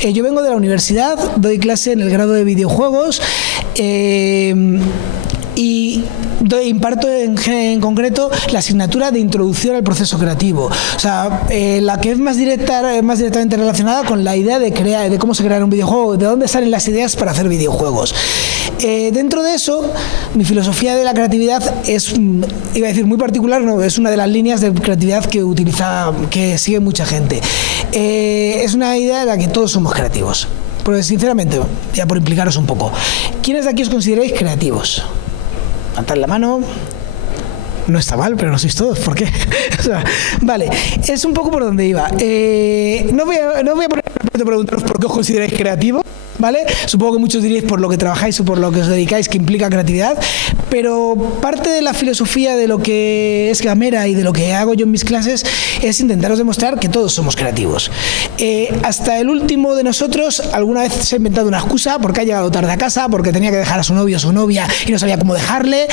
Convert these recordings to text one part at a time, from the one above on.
Yo vengo de la universidad, doy clase en el grado de videojuegos y imparto en concreto la asignatura de introducción al proceso creativo. O sea, la que es más directamente relacionada con la idea de crear, de cómo se crea un videojuego, de dónde salen las ideas para hacer videojuegos. Dentro de eso, mi filosofía de la creatividad es, iba a decir muy particular, no, es una de las líneas de creatividad que sigue mucha gente. Es una idea de la que todos somos creativos. Porque sinceramente, ya por implicaros un poco, ¿quiénes de aquí os consideráis creativos? Levantad la mano. No está mal, pero no sois todos. ¿Por qué? O sea, vale, es un poco por donde iba. No voy a preguntaros por qué os consideráis creativos, ¿vale? Supongo que muchos diréis por lo que trabajáis o por lo que os dedicáis, que implica creatividad, pero parte de la filosofía de lo que es Gamera y de lo que hago yo en mis clases es intentaros demostrar que todos somos creativos. Hasta el último de nosotros alguna vez se ha inventado una excusa porque ha llegado tarde a casa, porque tenía que dejar a su novio o su novia y no sabía cómo dejarle.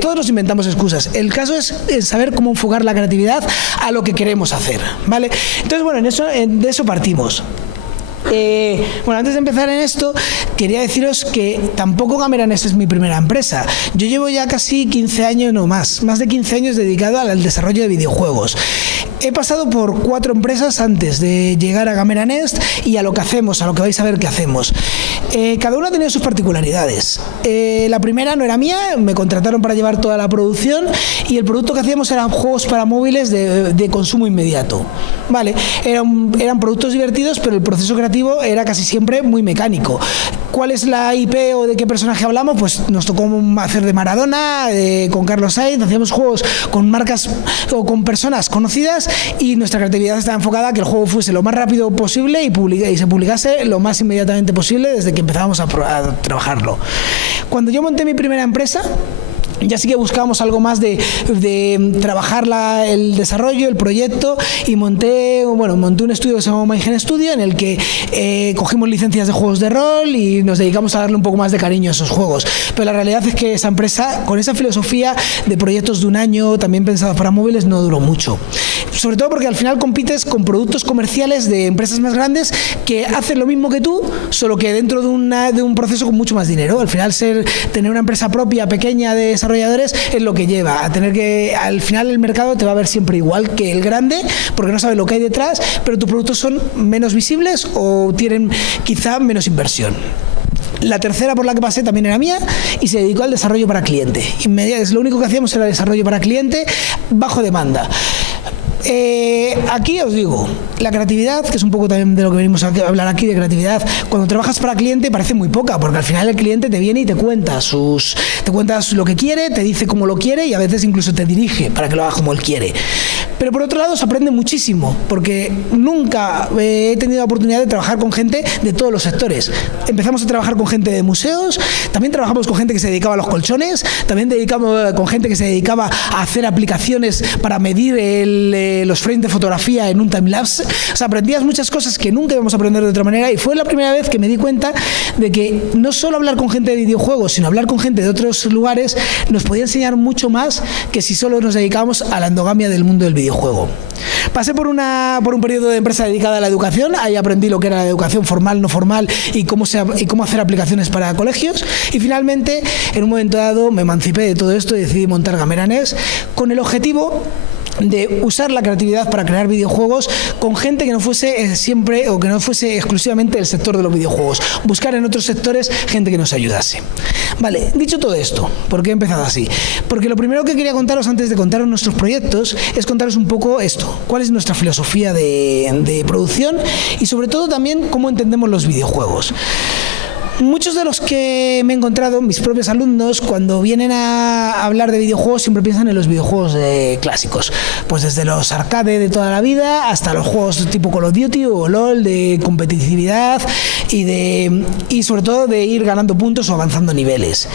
Todos nos inventamos excusas. El caso es saber cómo enfocar la creatividad a lo que queremos hacer, ¿vale? Entonces, bueno, de eso partimos. Bueno, antes de empezar en esto, quería deciros que tampoco Gameranes es mi primera empresa. Yo llevo ya casi 15 años, no más de 15 años dedicado al desarrollo de videojuegos. He pasado por 4 empresas antes de llegar a Gamera Nest y a lo que hacemos, a lo que vais a ver que hacemos. Cada una ha tenido sus particularidades. La primera no era mía, me contrataron para llevar toda la producción y el producto que hacíamos eran juegos para móviles de consumo inmediato. Vale, eran productos divertidos, pero el proceso creativo era casi siempre muy mecánico. ¿Cuál es la IP o de qué personaje hablamos? Pues nos tocó hacer de Maradona, con Carlos Sainz, hacíamos juegos con marcas o con personas conocidas y nuestra creatividad estaba enfocada a que el juego fuese lo más rápido posible y se publicase lo más inmediatamente posible desde que empezábamos a trabajarlo. Cuando yo monté mi primera empresa, ya sí que buscábamos algo más de trabajar el desarrollo, el proyecto, y monté un estudio que se llama MyGen Studio, en el que cogimos licencias de juegos de rol y nos dedicamos a darle un poco más de cariño a esos juegos. Pero la realidad es que esa empresa, con esa filosofía de proyectos de un año, también pensados para móviles, no duró mucho. Sobre todo porque al final compites con productos comerciales de empresas más grandes que hacen lo mismo que tú, solo que dentro de un proceso con mucho más dinero. Al final tener una empresa propia, pequeña, de desarrolladores, es lo que lleva a tener que, al final el mercado te va a ver siempre igual que el grande, porque no sabes lo que hay detrás, pero tus productos son menos visibles o tienen quizá menos inversión. La tercera por la que pasé también era mía y se dedicó al desarrollo para cliente. Lo único que hacíamos era desarrollo para cliente bajo demanda. Aquí os digo, la creatividad, que es un poco también de lo que venimos a hablar aquí, de creatividad, cuando trabajas para cliente parece muy poca, porque al final el cliente te viene y te cuenta lo que quiere, te dice cómo lo quiere y a veces incluso te dirige para que lo hagas como él quiere. Pero por otro lado se aprende muchísimo, porque nunca he tenido la oportunidad de trabajar con gente de todos los sectores. Empezamos a trabajar con gente de museos, también trabajamos con gente que se dedicaba a los colchones, también con gente que se dedicaba a hacer aplicaciones para medir los frames de fotografía en un timelapse. O sea, aprendías muchas cosas que nunca íbamos a aprender de otra manera, y fue la primera vez que me di cuenta de que no solo hablar con gente de videojuegos, sino hablar con gente de otros lugares nos podía enseñar mucho más que si solo nos dedicábamos a la endogamia del mundo del videojuego. Pasé por un periodo de empresa dedicada a la educación. Ahí aprendí lo que era la educación formal, no formal y cómo hacer aplicaciones para colegios, y finalmente en un momento dado me emancipé de todo esto y decidí montar Gamera Nest con el objetivo de usar la creatividad para crear videojuegos con gente que no fuese siempre o que no fuese exclusivamente el sector de los videojuegos, buscar en otros sectores gente que nos ayudase. Vale, dicho todo esto, ¿por qué he empezado así? Porque lo primero que quería contaros antes de contaros nuestros proyectos es contaros un poco esto, cuál es nuestra filosofía de producción y sobre todo también cómo entendemos los videojuegos. Muchos de los que me he encontrado, mis propios alumnos, cuando vienen a hablar de videojuegos siempre piensan en los videojuegos clásicos, pues desde los arcade de toda la vida hasta los juegos tipo Call of Duty o LOL de competitividad y sobre todo de ir ganando puntos o avanzando niveles.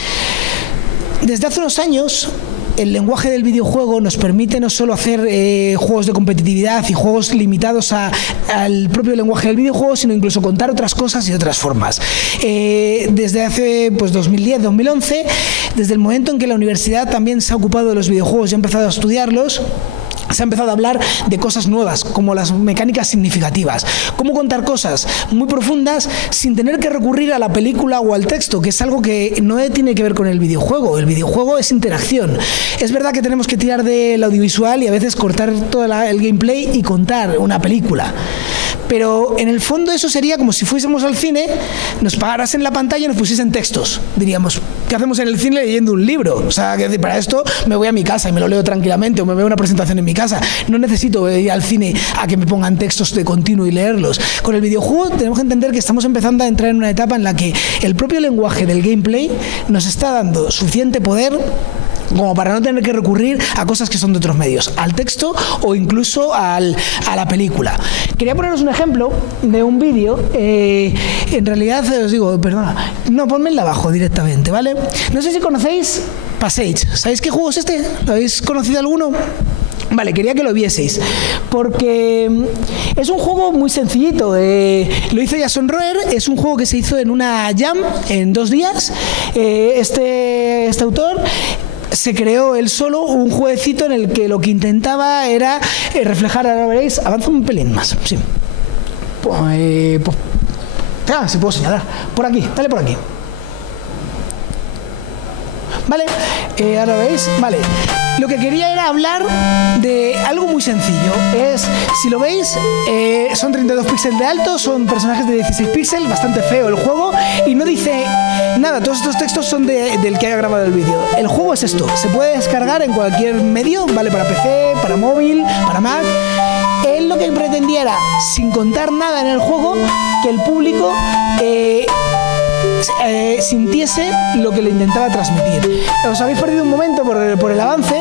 Desde hace unos años el lenguaje del videojuego nos permite no solo hacer juegos de competitividad y juegos limitados al propio lenguaje del videojuego, sino incluso contar otras cosas y otras formas. Desde hace 2010, 2011, desde el momento en que la universidad también se ha ocupado de los videojuegos y ha empezado a estudiarlos, se ha empezado a hablar de cosas nuevas, como las mecánicas significativas. Cómo contar cosas muy profundas sin tener que recurrir a la película o al texto, que es algo que no tiene que ver con el videojuego. El videojuego es interacción. Es verdad que tenemos que tirar del audiovisual y a veces cortar todo el gameplay y contar una película. Pero en el fondo eso sería como si fuésemos al cine, nos pagaras en la pantalla y nos pusiesen textos. Diríamos, ¿qué hacemos en el cine leyendo un libro? O sea, que para esto me voy a mi casa y me lo leo tranquilamente, o me veo una presentación en mi casa. No necesito ir al cine a que me pongan textos de continuo y leerlos. Con el videojuego tenemos que entender que estamos empezando a entrar en una etapa en la que el propio lenguaje del gameplay nos está dando suficiente poder como para no tener que recurrir a cosas que son de otros medios, al texto o incluso a la película. Quería poneros un ejemplo de un vídeo, en realidad os digo, perdona, no, ponmela abajo directamente, ¿vale? No sé si conocéis Passage, ¿sabéis qué juego es este? ¿Lo habéis conocido alguno? Vale, quería que lo vieseis, porque es un juego muy sencillito. Lo hizo Jason Roer, es un juego que se hizo en una jam en 2 días. Este autor se creó él solo un jueguecito en el que lo que intentaba era reflejar, ahora veréis, avanza un pelín más, sí. Si puedo señalar, por aquí, dale por aquí. Vale, ahora veis, vale. Lo que quería era hablar de algo muy sencillo. Si lo veis, son 32 píxeles de alto, son personajes de 16 píxeles, bastante feo el juego, y no dice nada, todos estos textos son del que haya grabado el vídeo. El juego es esto, se puede descargar en cualquier medio, vale para PC, para móvil, para Mac. Él lo que pretendía era, sin contar nada en el juego, que el público sintiese lo que le intentaba transmitir. Os habéis perdido un momento por el avance,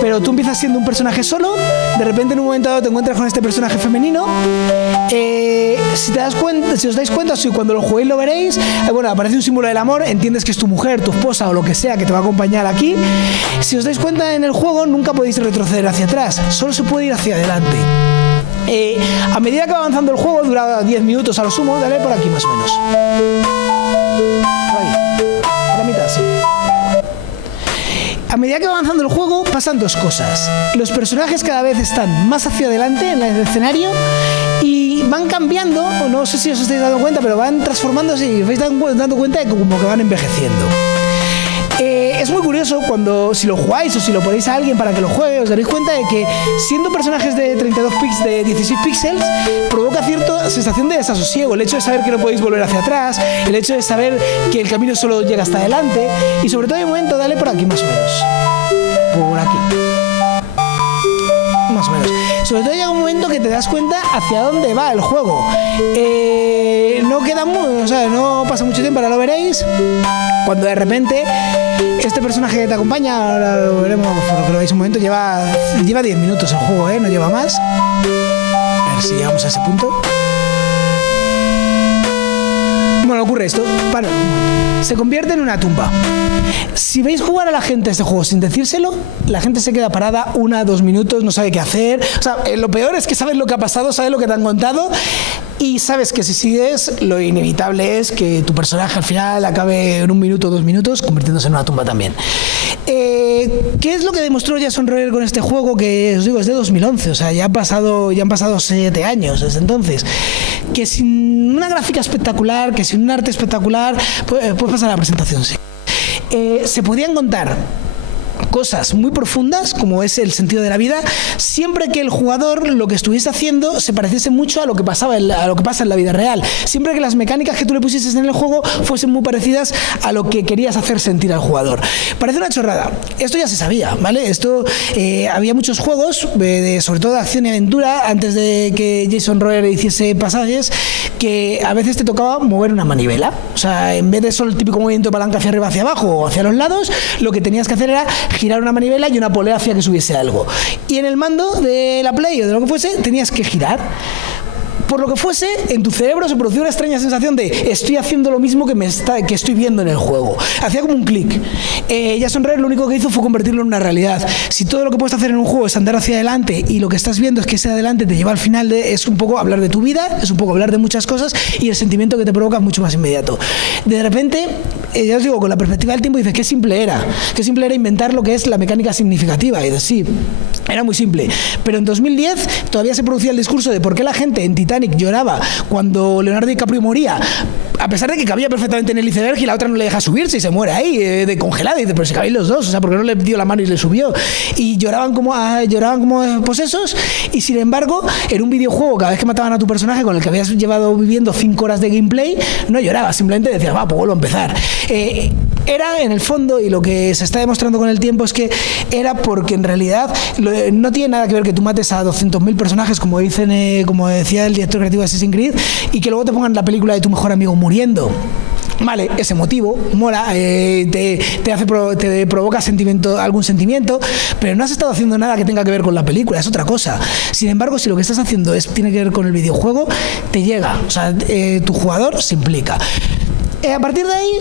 pero tú empiezas siendo un personaje solo, de repente en un momento dado te encuentras con este personaje femenino. Si os dais cuenta, si cuando lo juguéis lo veréis, bueno, aparece un símbolo del amor, entiendes que es tu mujer, tu esposa o lo que sea que te va a acompañar aquí. Si os dais cuenta, en el juego nunca podéis retroceder hacia atrás, solo se puede ir hacia adelante. A medida que va avanzando el juego, dura 10 minutos a lo sumo, dale por aquí más o menos. Por la mitad, sí. A medida que va avanzando el juego, pasan 2 cosas. Los personajes cada vez están más hacia adelante en el escenario y van cambiando, o no sé si os estáis dando cuenta, pero van transformándose y os vais dando cuenta de como que van envejeciendo. Es muy curioso si lo jugáis o si lo ponéis a alguien para que lo juegue, os daréis cuenta de que siendo personajes de 16 píxeles provoca cierta sensación de desasosiego, el hecho de saber que no podéis volver hacia atrás, el hecho de saber que el camino solo llega hasta adelante, y sobre todo de momento, dale por aquí más o menos, por aquí más o menos. Sobre todo llega un momento que te das cuenta hacia dónde va el juego. No queda no pasa mucho tiempo, ahora lo veréis, cuando de repente este personaje que te acompaña, ahora lo veremos, por lo que lo veis un momento, lleva 10 minutos el juego, no lleva más. A ver si llegamos a ese punto. Bueno, ocurre esto, se convierte en una tumba. Si veis jugar a la gente este juego sin decírselo, la gente se queda parada 1 o 2 minutos, no sabe qué hacer. O sea, lo peor es que sabes lo que ha pasado, sabes lo que te han contado y sabes que si sigues, lo inevitable es que tu personaje al final acabe en 1 minuto o 2 minutos convirtiéndose en una tumba también. ¿Qué es lo que demostró Jason Roer con este juego? Que os digo, es de 2011, o sea, ya han pasado 7 años desde entonces. Que sin una gráfica espectacular, que sin un arte espectacular, puedes pasar a la presentación, sí. Se podían contar cosas muy profundas, como es el sentido de la vida, siempre que el jugador lo que estuviese haciendo se pareciese mucho a lo que pasa en la vida real, siempre que las mecánicas que tú le pusieses en el juego fuesen muy parecidas a lo que querías hacer sentir al jugador. Parece una chorrada, esto ya se sabía, ¿vale? Había muchos juegos, sobre todo de acción y aventura, antes de que Jason Roer hiciese pasajes, que a veces te tocaba mover una manivela, o sea, en vez de solo el típico movimiento de palanca hacia arriba, hacia abajo o hacia los lados, lo que tenías que hacer era girar una manivela y una polea hacía que subiese algo. Y en el mando de la Play o de lo que fuese, tenías que girar. por lo que fuese, en tu cerebro se producía una extraña sensación de estoy haciendo lo mismo que estoy viendo en el juego. Hacía como un clic. Jason Schreier lo único que hizo fue convertirlo en una realidad. Si todo lo que puedes hacer en un juego es andar hacia adelante y lo que estás viendo es que ese adelante te lleva al final, es un poco hablar de tu vida, es un poco hablar de muchas cosas y el sentimiento que te provoca es mucho más inmediato. De repente, ya os digo, con la perspectiva del tiempo dices, qué simple era inventar lo que es la mecánica significativa. Y dices, sí, era muy simple. Pero en 2010 todavía se producía el discurso de por qué la gente en Titanic lloraba cuando Leonardo DiCaprio moría, a pesar de que cabía perfectamente en el iceberg y la otra no le deja subirse y se muere ahí, de congelada. Y dice, pero si cabéis los dos, o sea, ¿por qué no le dio la mano y le subió? Y lloraban como posesos, y sin embargo, en un videojuego, cada vez que mataban a tu personaje con el que habías llevado viviendo 5 horas de gameplay, no llorabas, simplemente decías, va, pues vuelvo a empezar. Era en el fondo, y lo que se está demostrando con el tiempo es que era porque en realidad no tiene nada que ver que tú mates a 200.000 personajes, como decía el director creativo de Assassin's Creed, y que luego te pongan la película de tu mejor amigo muriendo. Vale, es emotivo, mola, te provoca algún sentimiento, pero no has estado haciendo nada que tenga que ver con la película, es otra cosa. Sin embargo, si lo que estás haciendo tiene que ver con el videojuego, te llega, o sea, tu jugador se implica. A partir de ahí,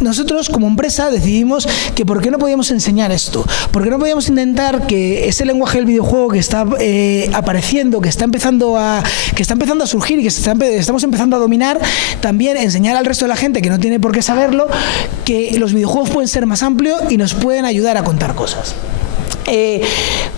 nosotros como empresa decidimos que por qué no podíamos enseñar esto, por qué no podíamos intentar que ese lenguaje del videojuego que está apareciendo, que está empezando a surgir y que estamos empezando a dominar, también enseñar al resto de la gente que no tiene por qué saberlo, que los videojuegos pueden ser más amplios y nos pueden ayudar a contar cosas.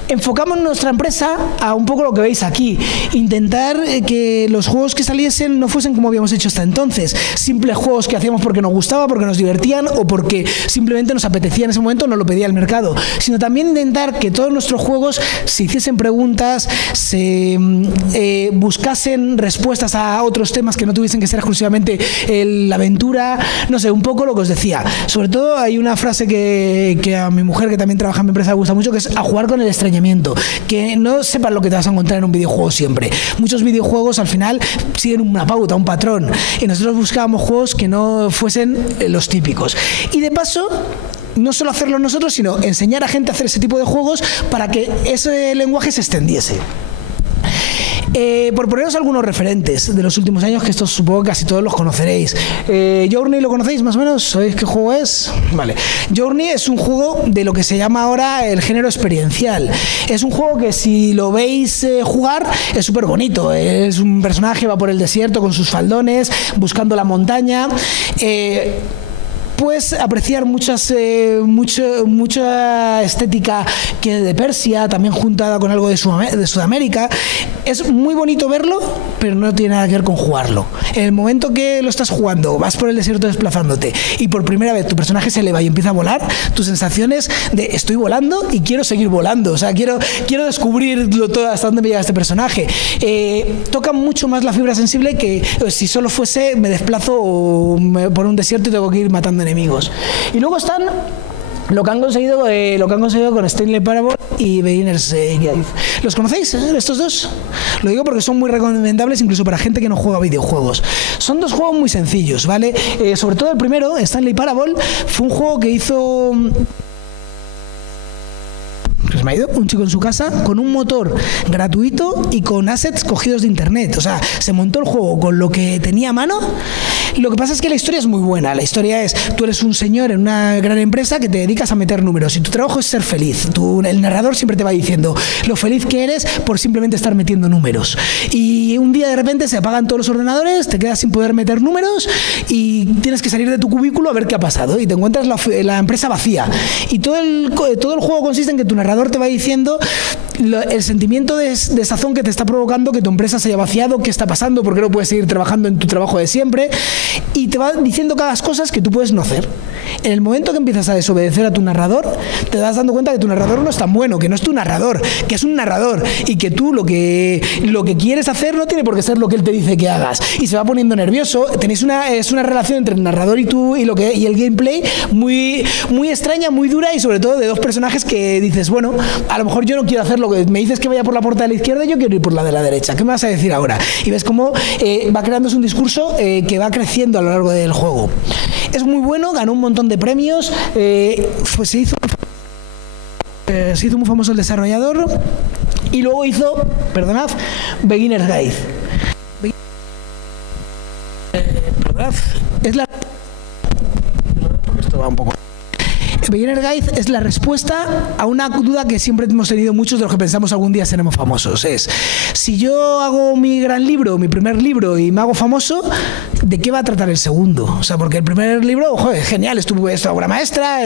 Enfocamos nuestra empresa a un poco lo que veis aquí, intentar que los juegos que saliesen no fuesen como habíamos hecho hasta entonces, simples juegos que hacíamos porque nos gustaba, porque nos divertían o porque simplemente nos apetecía en ese momento, nos lo pedía el mercado, sino también intentar que todos nuestros juegos se hiciesen preguntas, se buscasen respuestas a otros temas que no tuviesen que ser exclusivamente la aventura, no sé, un poco lo que os decía. Sobre todo hay una frase que a mi mujer, que también trabaja en mi empresa, le gusta mucho, que es a jugar con el extrañamiento, que no sepas lo que te vas a encontrar en un videojuego siempre. Muchos videojuegos al final siguen una pauta, un patrón, y nosotros buscábamos juegos que no fuesen los típicos. Y de paso, no solo hacerlo nosotros, sino enseñar a gente a hacer ese tipo de juegos para que ese lenguaje se extendiese. Por poneros algunos referentes de los últimos años, que estos supongo que casi todos los conoceréis. Journey, ¿lo conocéis más o menos? ¿Sabéis qué juego es? Vale. Journey es un juego de lo que se llama ahora el género experiencial. Es un juego que, si lo veis jugar, es súper bonito. Es un personaje que va por el desierto con sus faldones, buscando la montaña. Puedes apreciar mucha estética que de Persia, también juntada con algo de Sudamérica. Es muy bonito verlo, pero no tiene nada que ver con jugarlo. En el momento que lo estás jugando, vas por el desierto desplazándote y por primera vez tu personaje se eleva y empieza a volar, tu sensación es de estoy volando y quiero seguir volando. O sea, quiero descubrirlo todo, hasta dónde me llega este personaje. Toca mucho más la fibra sensible que si solo fuese me desplazo por un desierto y tengo que ir matando enemigos. Y luego están lo que han conseguido con Stanley Parable y Beginner's Guide. ¿Los conocéis, estos dos? Lo digo porque son muy recomendables incluso para gente que no juega videojuegos. Son dos juegos muy sencillos, ¿vale? Sobre todo el primero, Stanley Parable, fue un juego que hizo... me ha ido un chico en su casa con un motor gratuito y con assets cogidos de internet. O sea, se montó el juego con lo que tenía a mano. Lo que pasa es que la historia es muy buena. La historia es, tú eres un señor en una gran empresa que te dedicas a meter números y tu trabajo es ser feliz. El narrador siempre te va diciendo lo feliz que eres por simplemente estar metiendo números. Y un día de repente se apagan todos los ordenadores, te quedas sin poder meter números y tienes que salir de tu cubículo a ver qué ha pasado. Y te encuentras la empresa vacía. Y todo el juego consiste en que tu narrador te va diciendo el sentimiento de sazón que te está provocando que tu empresa se haya vaciado, qué está pasando, por qué no puedes seguir trabajando en tu trabajo de siempre, y te va diciendo cada cosas que tú puedes no hacer. En el momento que empiezas a desobedecer a tu narrador, te das dando cuenta que tu narrador no es tan bueno, que no es tu narrador, que es un narrador, y que tú lo que quieres hacer no tiene por qué ser lo que él te dice que hagas, y se va poniendo nervioso. Tenéis una relación entre el narrador y tú y el gameplay muy, muy extraña, muy dura, y sobre todo de dos personajes que dices, bueno, a lo mejor yo no quiero hacer lo que me dices, que vaya por la puerta de la izquierda y yo quiero ir por la de la derecha. ¿Qué me vas a decir ahora? Y ves cómo va creándose un discurso que va creciendo a lo largo del juego. Es muy bueno, ganó un montón de premios, se hizo muy famoso el desarrollador. Y luego hizo, perdonad, Beginner's Guide. Perdonad, es la... Esto va un poco... Beginner's Guide es la respuesta a una duda que siempre hemos tenido muchos de los que pensamos algún día seremos famosos. Es, si yo hago mi gran libro, mi primer libro, y me hago famoso, ¿de qué va a tratar el segundo? O sea, porque el primer libro, ojo, es genial, es tu obra maestra,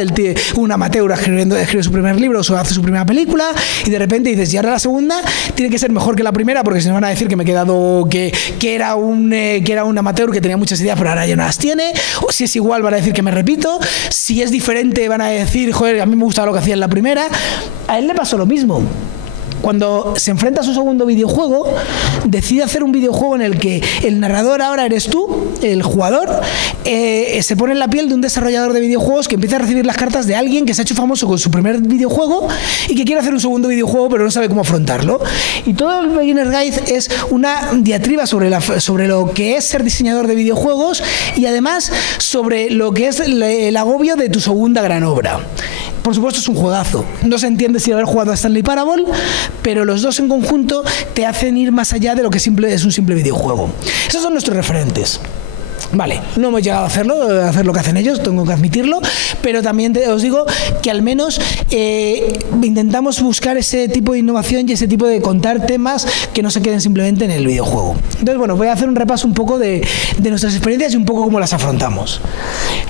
un amateur escribe su primer libro, o hace su primera película, y de repente dices, y ahora la segunda tiene que ser mejor que la primera, porque si no van a decir que me he quedado, que era un amateur que tenía muchas ideas, pero ahora ya no las tiene, o si es igual van a decir que me repito, si es diferente van a decir, joder, a mí me gustaba lo que hacía en la primera. A él le pasó lo mismo. Cuando se enfrenta a su segundo videojuego, decide hacer un videojuego en el que el narrador ahora eres tú, el jugador, se pone en la piel de un desarrollador de videojuegos que empieza a recibir las cartas de alguien que se ha hecho famoso con su primer videojuego y que quiere hacer un segundo videojuego pero no sabe cómo afrontarlo. Y todo el Beginner's Guide es una diatriba sobre lo que es ser diseñador de videojuegos y además sobre lo que es el agobio de tu segunda gran obra. Por supuesto es un juegazo. No se entiende sin haber jugado a Stanley Parable, pero los dos en conjunto te hacen ir más allá de lo que es un simple videojuego. Esos son nuestros referentes. Vale, no hemos llegado a hacer lo que hacen ellos, tengo que admitirlo, pero también os digo que al menos intentamos buscar ese tipo de innovación y ese tipo de contar temas que no se queden simplemente en el videojuego. Entonces, bueno, voy a hacer un repaso un poco de nuestras experiencias y un poco cómo las afrontamos.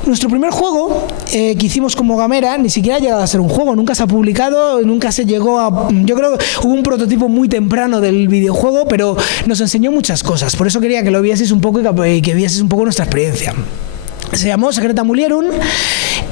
Nuestro primer juego que hicimos como Gamera ni siquiera ha llegado a ser un juego, nunca se ha publicado, nunca se llegó a... Yo creo que hubo un prototipo muy temprano del videojuego, pero nos enseñó muchas cosas, por eso quería que lo vieseis un poco y que vieseis un poco nuestra experiencia. Se llamó Secreta Mulierum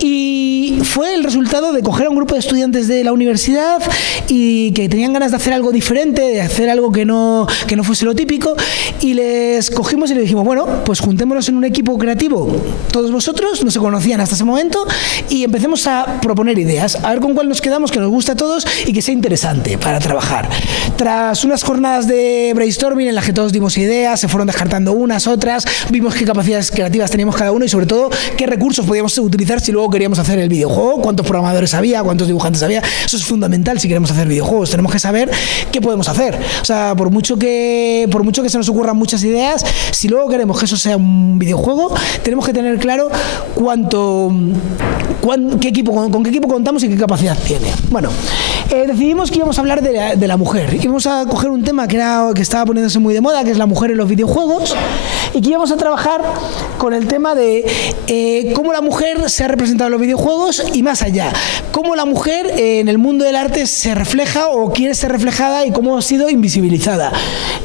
y fue el resultado de coger a un grupo de estudiantes de la universidad y que tenían ganas de hacer algo diferente, de hacer algo que no fuese lo típico, y les cogimos y les dijimos, bueno, pues juntémonos en un equipo creativo, todos vosotros, no se conocían hasta ese momento, y empecemos a proponer ideas, a ver con cuál nos quedamos, que nos guste a todos y que sea interesante para trabajar. Tras unas jornadas de brainstorming en las que todos dimos ideas, se fueron descartando unas, otras, vimos qué capacidades creativas teníamos cada uno y sobre todo qué recursos podíamos utilizar si luego queríamos hacer el videojuego, cuántos programadores había, cuántos dibujantes había. Eso es fundamental si queremos hacer videojuegos, tenemos que saber qué podemos hacer. O sea, por mucho que se nos ocurran muchas ideas, si luego queremos que eso sea un videojuego, tenemos que tener claro con qué equipo contamos y qué capacidad tiene. Bueno, decidimos que íbamos a hablar de la mujer. Íbamos a coger un tema que estaba poniéndose muy de moda, que es la mujer en los videojuegos, y que íbamos a trabajar con el tema de cómo la mujer se ha representado en los videojuegos y más allá, cómo la mujer en el mundo del arte se refleja o quiere ser reflejada y cómo ha sido invisibilizada.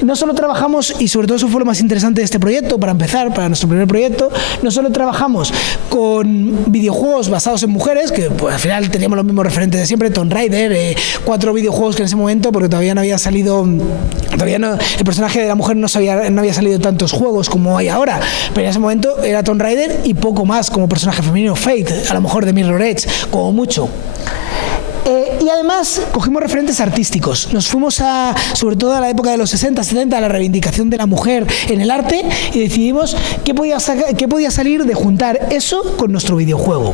No solo trabajamos, y sobre todo eso fue lo más interesante de este proyecto, para empezar, para nuestro primer proyecto, no solo trabajamos con videojuegos basados en mujeres, que pues, al final teníamos los mismos referentes de siempre, Tomb Raider, 4 videojuegos que en ese momento, porque todavía no había salido, el personaje de la mujer no había salido en tantos juegos como hay ahora, pero en ese momento era Tomb Raider y poco más como personaje femenino, Fate, a lo mejor de Mirror Edge, como mucho. Y además cogimos referentes artísticos. Nos fuimos sobre todo a la época de los 60, 70, a la reivindicación de la mujer en el arte y decidimos qué podía salir de juntar eso con nuestro videojuego.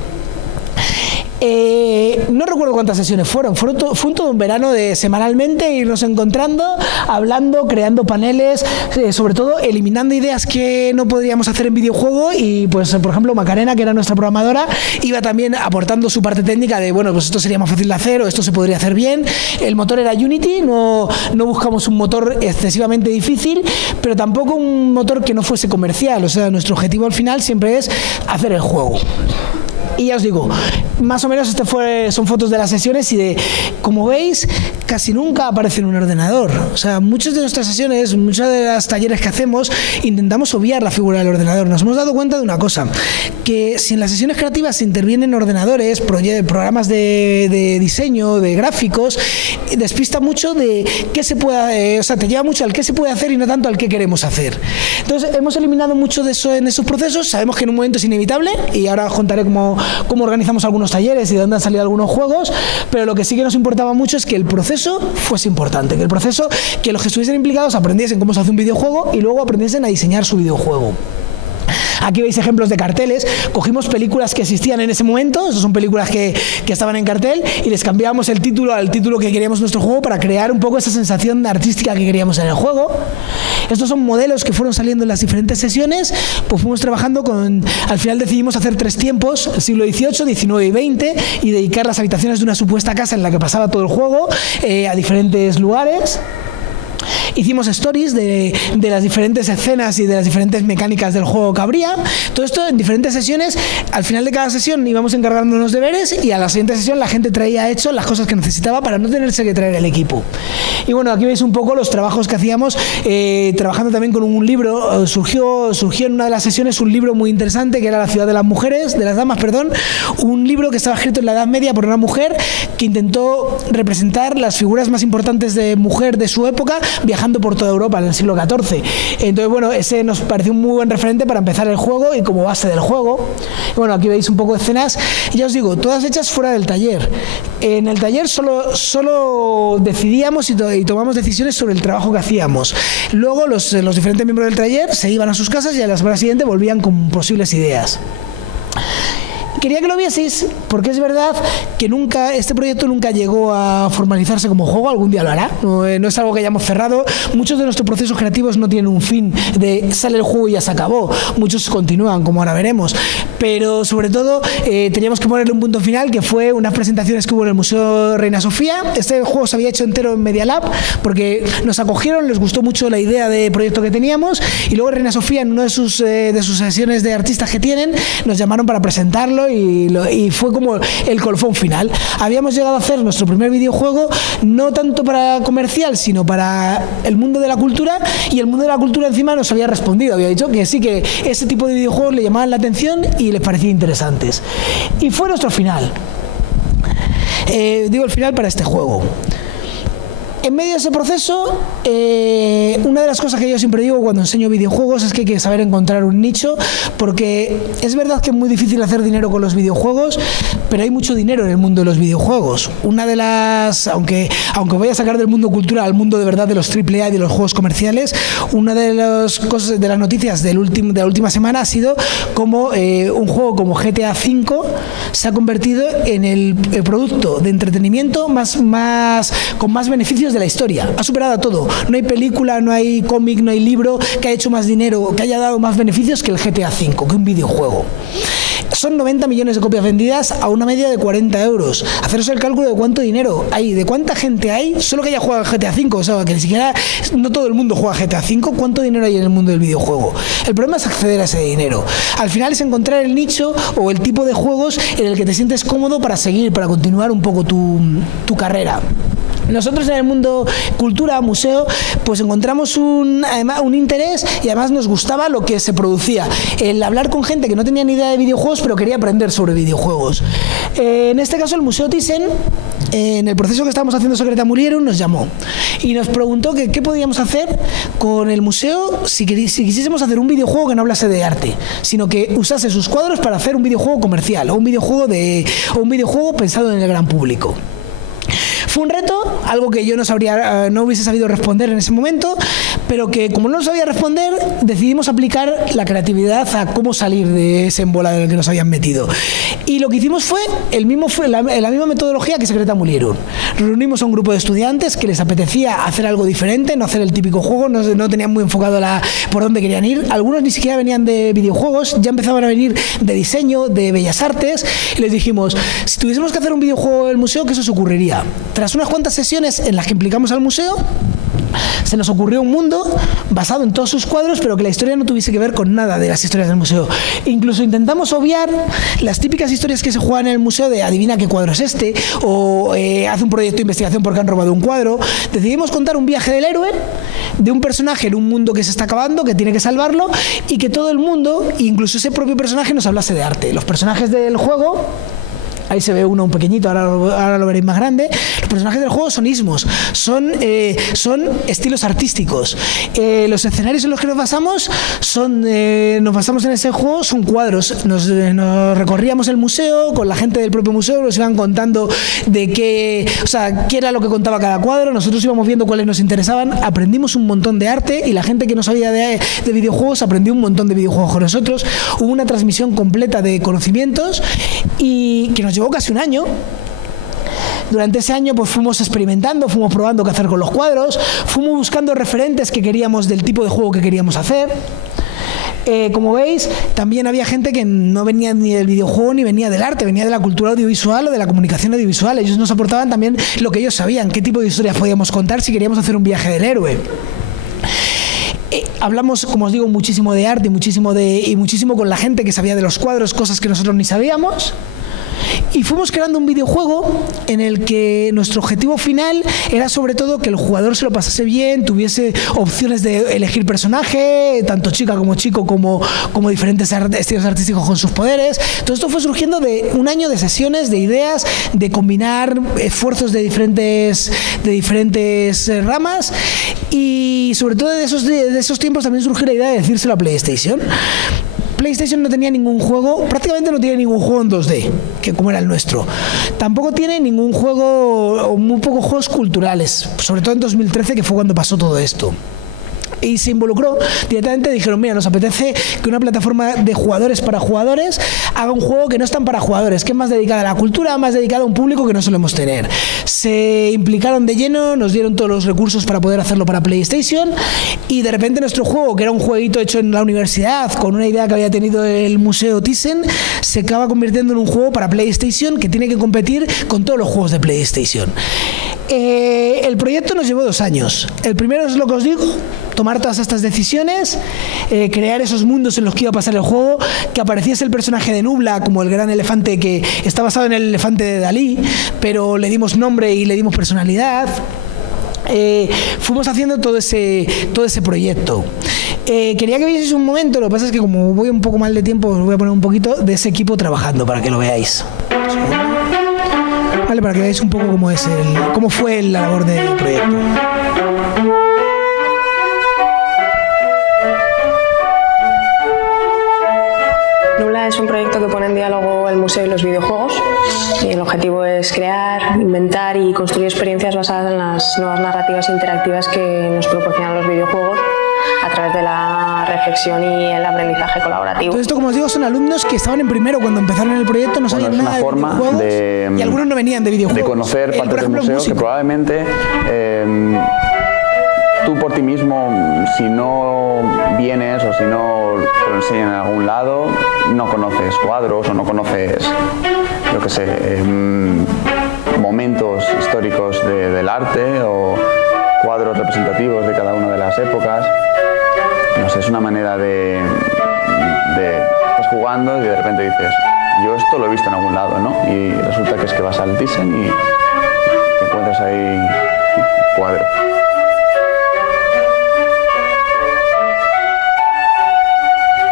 No recuerdo cuántas sesiones fueron. Fue todo un verano de semanalmente irnos encontrando, hablando, creando paneles, sobre todo eliminando ideas que no podríamos hacer en videojuego y pues por ejemplo Macarena, que era nuestra programadora, iba también aportando su parte técnica de bueno, pues esto sería más fácil de hacer o esto se podría hacer bien. El motor era Unity, no buscamos un motor excesivamente difícil, pero tampoco un motor que no fuese comercial. O sea, nuestro objetivo al final siempre es hacer el juego. Y ya os digo, más o menos son fotos de las sesiones y como veis, casi nunca aparece en un ordenador. O sea, muchas de nuestras sesiones, muchos de los talleres que hacemos, intentamos obviar la figura del ordenador. Nos hemos dado cuenta de una cosa, que si en las sesiones creativas se intervienen ordenadores, programas de diseño, de gráficos, despista mucho de qué se puede, o sea, te lleva mucho al qué se puede hacer y no tanto al qué queremos hacer. Entonces, hemos eliminado mucho de eso en esos procesos. Sabemos que en un momento es inevitable y ahora os contaré cómo organizamos algunos talleres y de dónde han salido algunos juegos, pero lo que sí que nos importaba mucho es que el proceso fuese importante, que los que estuviesen implicados aprendiesen cómo se hace un videojuego y luego aprendiesen a diseñar su videojuego. Aquí veis ejemplos de carteles. Cogimos películas que existían en ese momento, esas son películas que estaban en cartel, y les cambiábamos el título al título que queríamos en nuestro juego para crear un poco esa sensación artística que queríamos en el juego. Estos son modelos que fueron saliendo en las diferentes sesiones, pues fuimos trabajando al final decidimos hacer 3 tiempos, el siglo XVIII, XIX y XX, y dedicar las habitaciones de una supuesta casa en la que pasaba todo el juego a diferentes lugares. Hicimos stories de las diferentes escenas y de las diferentes mecánicas del juego que habría. Todo esto en diferentes sesiones. Al final de cada sesión íbamos encargándonos deberes y a la siguiente sesión la gente traía hecho las cosas que necesitaba para no tenerse que traer el equipo. Y bueno, aquí veis un poco los trabajos que hacíamos trabajando también con un libro. Surgió en una de las sesiones un libro muy interesante que era La ciudad de las damas, un libro que estaba escrito en la Edad Media por una mujer que intentó representar las figuras más importantes de mujer de su época viajando por toda Europa en el siglo XIV. Entonces, bueno, ese nos pareció un muy buen referente para empezar el juego y como base del juego. Y bueno, aquí veis un poco de escenas. Y ya os digo, todas hechas fuera del taller. En el taller solo decidíamos y tomamos decisiones sobre el trabajo que hacíamos. Luego los diferentes miembros del taller se iban a sus casas y a la semana siguiente volvían con posibles ideas. Quería que lo vieseis porque es verdad que este proyecto nunca llegó a formalizarse como juego, algún día lo hará, no es algo que hayamos cerrado. Muchos de nuestros procesos creativos no tienen un fin de sale el juego y ya se acabó, muchos continúan como ahora veremos, pero sobre todo teníamos que ponerle un punto final que fue unas presentaciones que hubo en el Museo Reina Sofía. Este juego se había hecho entero en Media Lab porque nos acogieron, les gustó mucho la idea de proyecto que teníamos y luego Reina Sofía en una de sus sesiones de artistas que tienen nos llamaron para presentarlo y fue como el colofón final. Habíamos llegado a hacer nuestro primer videojuego no tanto para comercial sino para el mundo de la cultura y el mundo de la cultura encima nos había respondido, había dicho que sí, que ese tipo de videojuegos le llamaban la atención y les parecía interesantes y fue nuestro final. Digo el final para este juego. En medio de ese proceso, una de las cosas que yo siempre digo cuando enseño videojuegos es que hay que saber encontrar un nicho, porque es verdad que es muy difícil hacer dinero con los videojuegos, pero hay mucho dinero en el mundo de los videojuegos. Una de las, aunque voy a sacar del mundo cultural al mundo de verdad de los AAA y de los juegos comerciales, una de las cosas, de las noticias de la última semana ha sido como un juego como GTA V se ha convertido en el producto de entretenimiento con más beneficios de la historia. Ha superado a todo. No hay película, no hay cómic, no hay libro que haya hecho más dinero, que haya dado más beneficios que el GTA V, que un videojuego. Son 90 millones de copias vendidas a una media de 40 euros. Haceros el cálculo de cuánto dinero hay, de cuánta gente hay, solo que haya jugado GTA V, o sea, que ni siquiera, no todo el mundo juega GTA V, cuánto dinero hay en el mundo del videojuego. El problema es acceder a ese dinero. Al final es encontrar el nicho o el tipo de juegos en el que te sientes cómodo para seguir, para continuar un poco tu carrera. Nosotros en el mundo cultura, museo, pues encontramos un interés y además nos gustaba lo que se producía. El hablar con gente que no tenía ni idea de videojuegos pero quería aprender sobre videojuegos. En este caso el Museo Thyssen, en el proceso que estábamos haciendo Secreta Mulierum, nos llamó y nos preguntó que qué podíamos hacer con el museo si quisiésemos hacer un videojuego que no hablase de arte, sino que usase sus cuadros para hacer un videojuego comercial o un videojuego pensado en el gran público. Fue un reto, algo que yo no hubiese sabido responder en ese momento, pero que como no sabía responder, decidimos aplicar la creatividad a cómo salir de ese embolado en el que nos habían metido. Y lo que hicimos fue la misma metodología que Secreta Mulierum. Reunimos a un grupo de estudiantes que les apetecía hacer algo diferente, no hacer el típico juego, no tenían muy enfocado por dónde querían ir. Algunos ni siquiera venían de videojuegos, ya empezaban a venir de diseño, de bellas artes, y les dijimos, si tuviésemos que hacer un videojuego del museo, ¿qué se os ocurriría? Tras unas cuantas sesiones en las que implicamos al museo, se nos ocurrió un mundo basado en todos sus cuadros, pero que la historia no tuviese que ver con nada de las historias del museo. Incluso intentamos obviar las típicas historias que se juegan en el museo de adivina qué cuadro es este, o hace un proyecto de investigación porque han robado un cuadro. Decidimos contar un viaje del héroe, de un personaje en un mundo que se está acabando, que tiene que salvarlo, y que todo el mundo, incluso ese propio personaje, nos hablase de arte. Los personajes del juego ahí se ve uno un pequeñito, ahora lo veréis más grande. Los personajes del juego son ismos, son estilos artísticos. Los escenarios en los que nos basamos en ese juego son cuadros. Nos recorríamos el museo, con la gente del propio museo nos iban contando de qué era lo que contaba cada cuadro, nosotros íbamos viendo cuáles nos interesaban, aprendimos un montón de arte y la gente que no sabía de videojuegos aprendió un montón de videojuegos con nosotros. Hubo una transmisión completa de conocimientos y que nos llevó casi un año. Durante ese año pues fuimos experimentando, fuimos probando qué hacer con los cuadros, fuimos buscando referentes que queríamos del tipo de juego que queríamos hacer. Como veis, también había gente que no venía ni del videojuego ni venía del arte, venía de la cultura audiovisual o de la comunicación audiovisual. Ellos nos aportaban también lo que ellos sabían, qué tipo de historias podíamos contar si queríamos hacer un viaje del héroe. Hablamos, como os digo, muchísimo de arte y muchísimo con la gente que sabía de los cuadros, cosas que nosotros ni sabíamos. Y fuimos creando un videojuego en el que nuestro objetivo final era sobre todo que el jugador se lo pasase bien, tuviese opciones de elegir personaje, tanto chica como chico, como diferentes estilos artísticos con sus poderes. Todo esto fue surgiendo de un año de sesiones, de ideas, de combinar esfuerzos de diferentes ramas, y sobre todo de esos tiempos también surgió la idea de decírselo a PlayStation. PlayStation no tenía ningún juego, prácticamente no tiene ningún juego en 2D, que como era el nuestro. Tampoco tiene ningún juego, o muy pocos juegos culturales, sobre todo en 2013, que fue cuando pasó todo esto. Y se involucró directamente, dijeron, mira, nos apetece que una plataforma de jugadores para jugadores haga un juego que no es tan para jugadores, que es más dedicada a la cultura, más dedicada a un público que no solemos tener. Se implicaron de lleno, nos dieron todos los recursos para poder hacerlo para PlayStation, y de repente nuestro juego, que era un jueguito hecho en la universidad con una idea que había tenido el Museo Thyssen, se acaba convirtiendo en un juego para PlayStation que tiene que competir con todos los juegos de PlayStation. El proyecto nos llevó 2 años. El primero es lo que os digo, tomar todas estas decisiones, crear esos mundos en los que iba a pasar el juego, que apareciese el personaje de Nubla como el gran elefante, que está basado en el elefante de Dalí, pero le dimos nombre y le dimos personalidad. Fuimos haciendo todo ese proyecto. Quería que vieseis un momento, lo que pasa es que como voy un poco mal de tiempo, os voy a poner un poquito de ese equipo trabajando para que lo veáis. Vale, para que veáis un poco cómo fue la labor del proyecto. Nubla es un proyecto que pone en diálogo el museo y los videojuegos, y el objetivo es crear, inventar y construir experiencias basadas en las nuevas narrativas interactivas que nos proporcionan los videojuegos a través de la reflexión y el aprendizaje colaborativo. Todo esto, como os digo, son alumnos que estaban en primero cuando empezaron el proyecto, no sabían nada de videojuegos, y algunos no venían de videojuegos. De conocer partes del museo que probablemente tú por ti mismo, si no vienes o si no te lo enseñan en algún lado, no conoces cuadros o no conoces, yo qué sé, momentos históricos del arte o cuadros representativos de cada una de las épocas. No sé, es una manera de estás jugando y de repente dices, yo esto lo he visto en algún lado, ¿no? Y resulta que es que vas al Thyssen y te encuentras ahí un cuadro.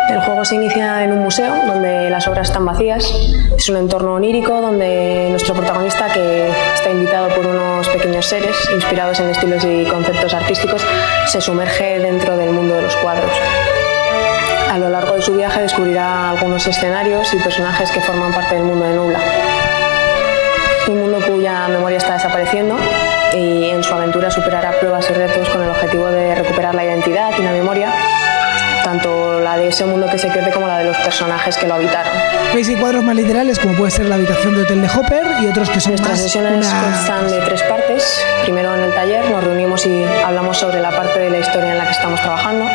El juego se inicia en un museo donde las obras están vacías. Es un entorno onírico donde nuestro protagonista, que está invitado por unos pequeños seres inspirados en estilos y conceptos artísticos, se sumerge dentro del mundo de los cuadros. A lo largo de su viaje descubrirá algunos escenarios y personajes que forman parte del mundo de Nubla. Un mundo cuya memoria está desapareciendo, y en su aventura superará pruebas y retos con el objetivo de recuperar la identidad y la memoria, tanto la de ese mundo que se pierde como la de los personajes que lo habitaron. Veis, hay cuadros más literales, como puede ser la habitación de hotel de Hopper, y otros que son Nuestras sesiones constan de 3 partes. Primero, en el taller nos reunimos y hablamos sobre la parte de la historia en la que estamos trabajando,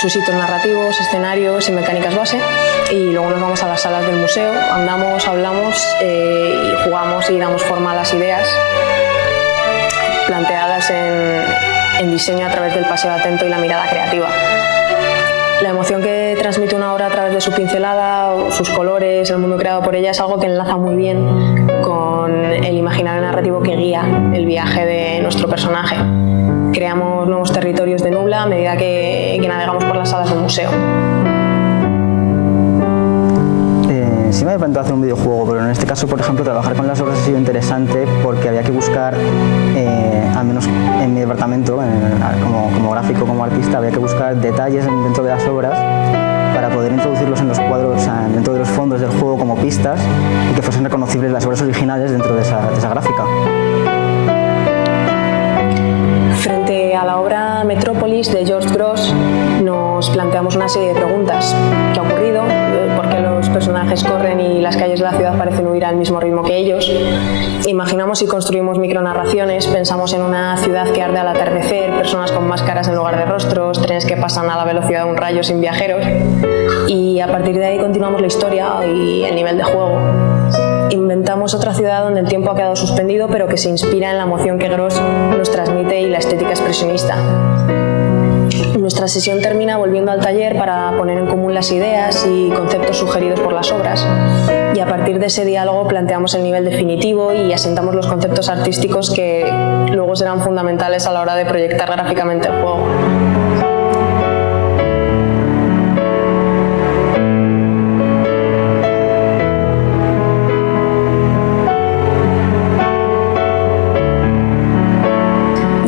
sus hitos narrativos, escenarios y mecánicas base, y luego nos vamos a las salas del museo, andamos, hablamos y jugamos y damos forma a las ideas planteadas en diseño a través del paseo atento y la mirada creativa. La emoción que transmite una obra a través de su pincelada, sus colores, el mundo creado por ella, es algo que enlaza muy bien con el imaginario narrativo que guía el viaje de nuestro personaje. Creamos nuevos territorios de Nubla a medida que navegamos por las salas del museo. sí me había planteado hacer un videojuego, pero en este caso, por ejemplo, trabajar con las obras ha sido interesante porque había que buscar, al menos en mi departamento, como gráfico, como artista, había que buscar detalles dentro de las obras para poder introducirlos en los cuadros, o sea, dentro de los fondos del juego como pistas y que fuesen reconocibles las obras originales dentro de esa gráfica. Frente a la obra Metrópolis de George Grosz, nos planteamos una serie de preguntas. ¿Qué ha ocurrido? ¿Por qué los personajes corren y las calles de la ciudad parecen huir al mismo ritmo que ellos? Imaginamos y construimos micronarraciones, pensamos en una ciudad que arde al atardecer, personas con máscaras en lugar de rostros, trenes que pasan a la velocidad de un rayo sin viajeros, y a partir de ahí continuamos la historia y el nivel de juego. Inventamos otra ciudad donde el tiempo ha quedado suspendido, pero que se inspira en la emoción que Grosz nos transmite y la estética expresionista. Nuestra sesión termina volviendo al taller para poner en común las ideas y conceptos sugeridos por las obras, y a partir de ese diálogo planteamos el nivel definitivo y asentamos los conceptos artísticos que luego serán fundamentales a la hora de proyectar gráficamente el juego.